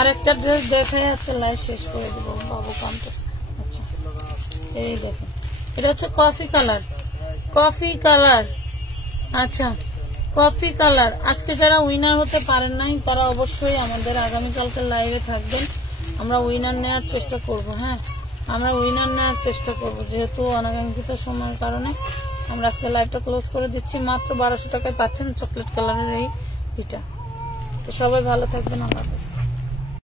আরেকটা ড্রেস দেখাই আজকে লাইভ শেষ করে দিব বাবু কন্টেস্ট। আচ্ছা, এই দেখেন এটা হচ্ছে কফি কালার, কফি কালার। আচ্ছা, কফি কালার। আজকে যারা উইনার হতে পারেন নাই তারা অবশ্যই আমাদের আগামীকালকে লাইভে থাকবেন, আমরা উইনার নেওয়ার চেষ্টা করব। হ্যাঁ, আমরা উইনার নেওয়ার চেষ্টা করব, যেহেতু অনাকাঙ্ক্ষিত সময়ের কারণে আমরা আজকে লাইভটা ক্লোজ করে দিচ্ছি। মাত্র 1200 টাকায় পাচ্ছেন চকলেট কালারের এই এটা। তো সবাই ভালো থাকবেন, আল্লাহ হাফেজ।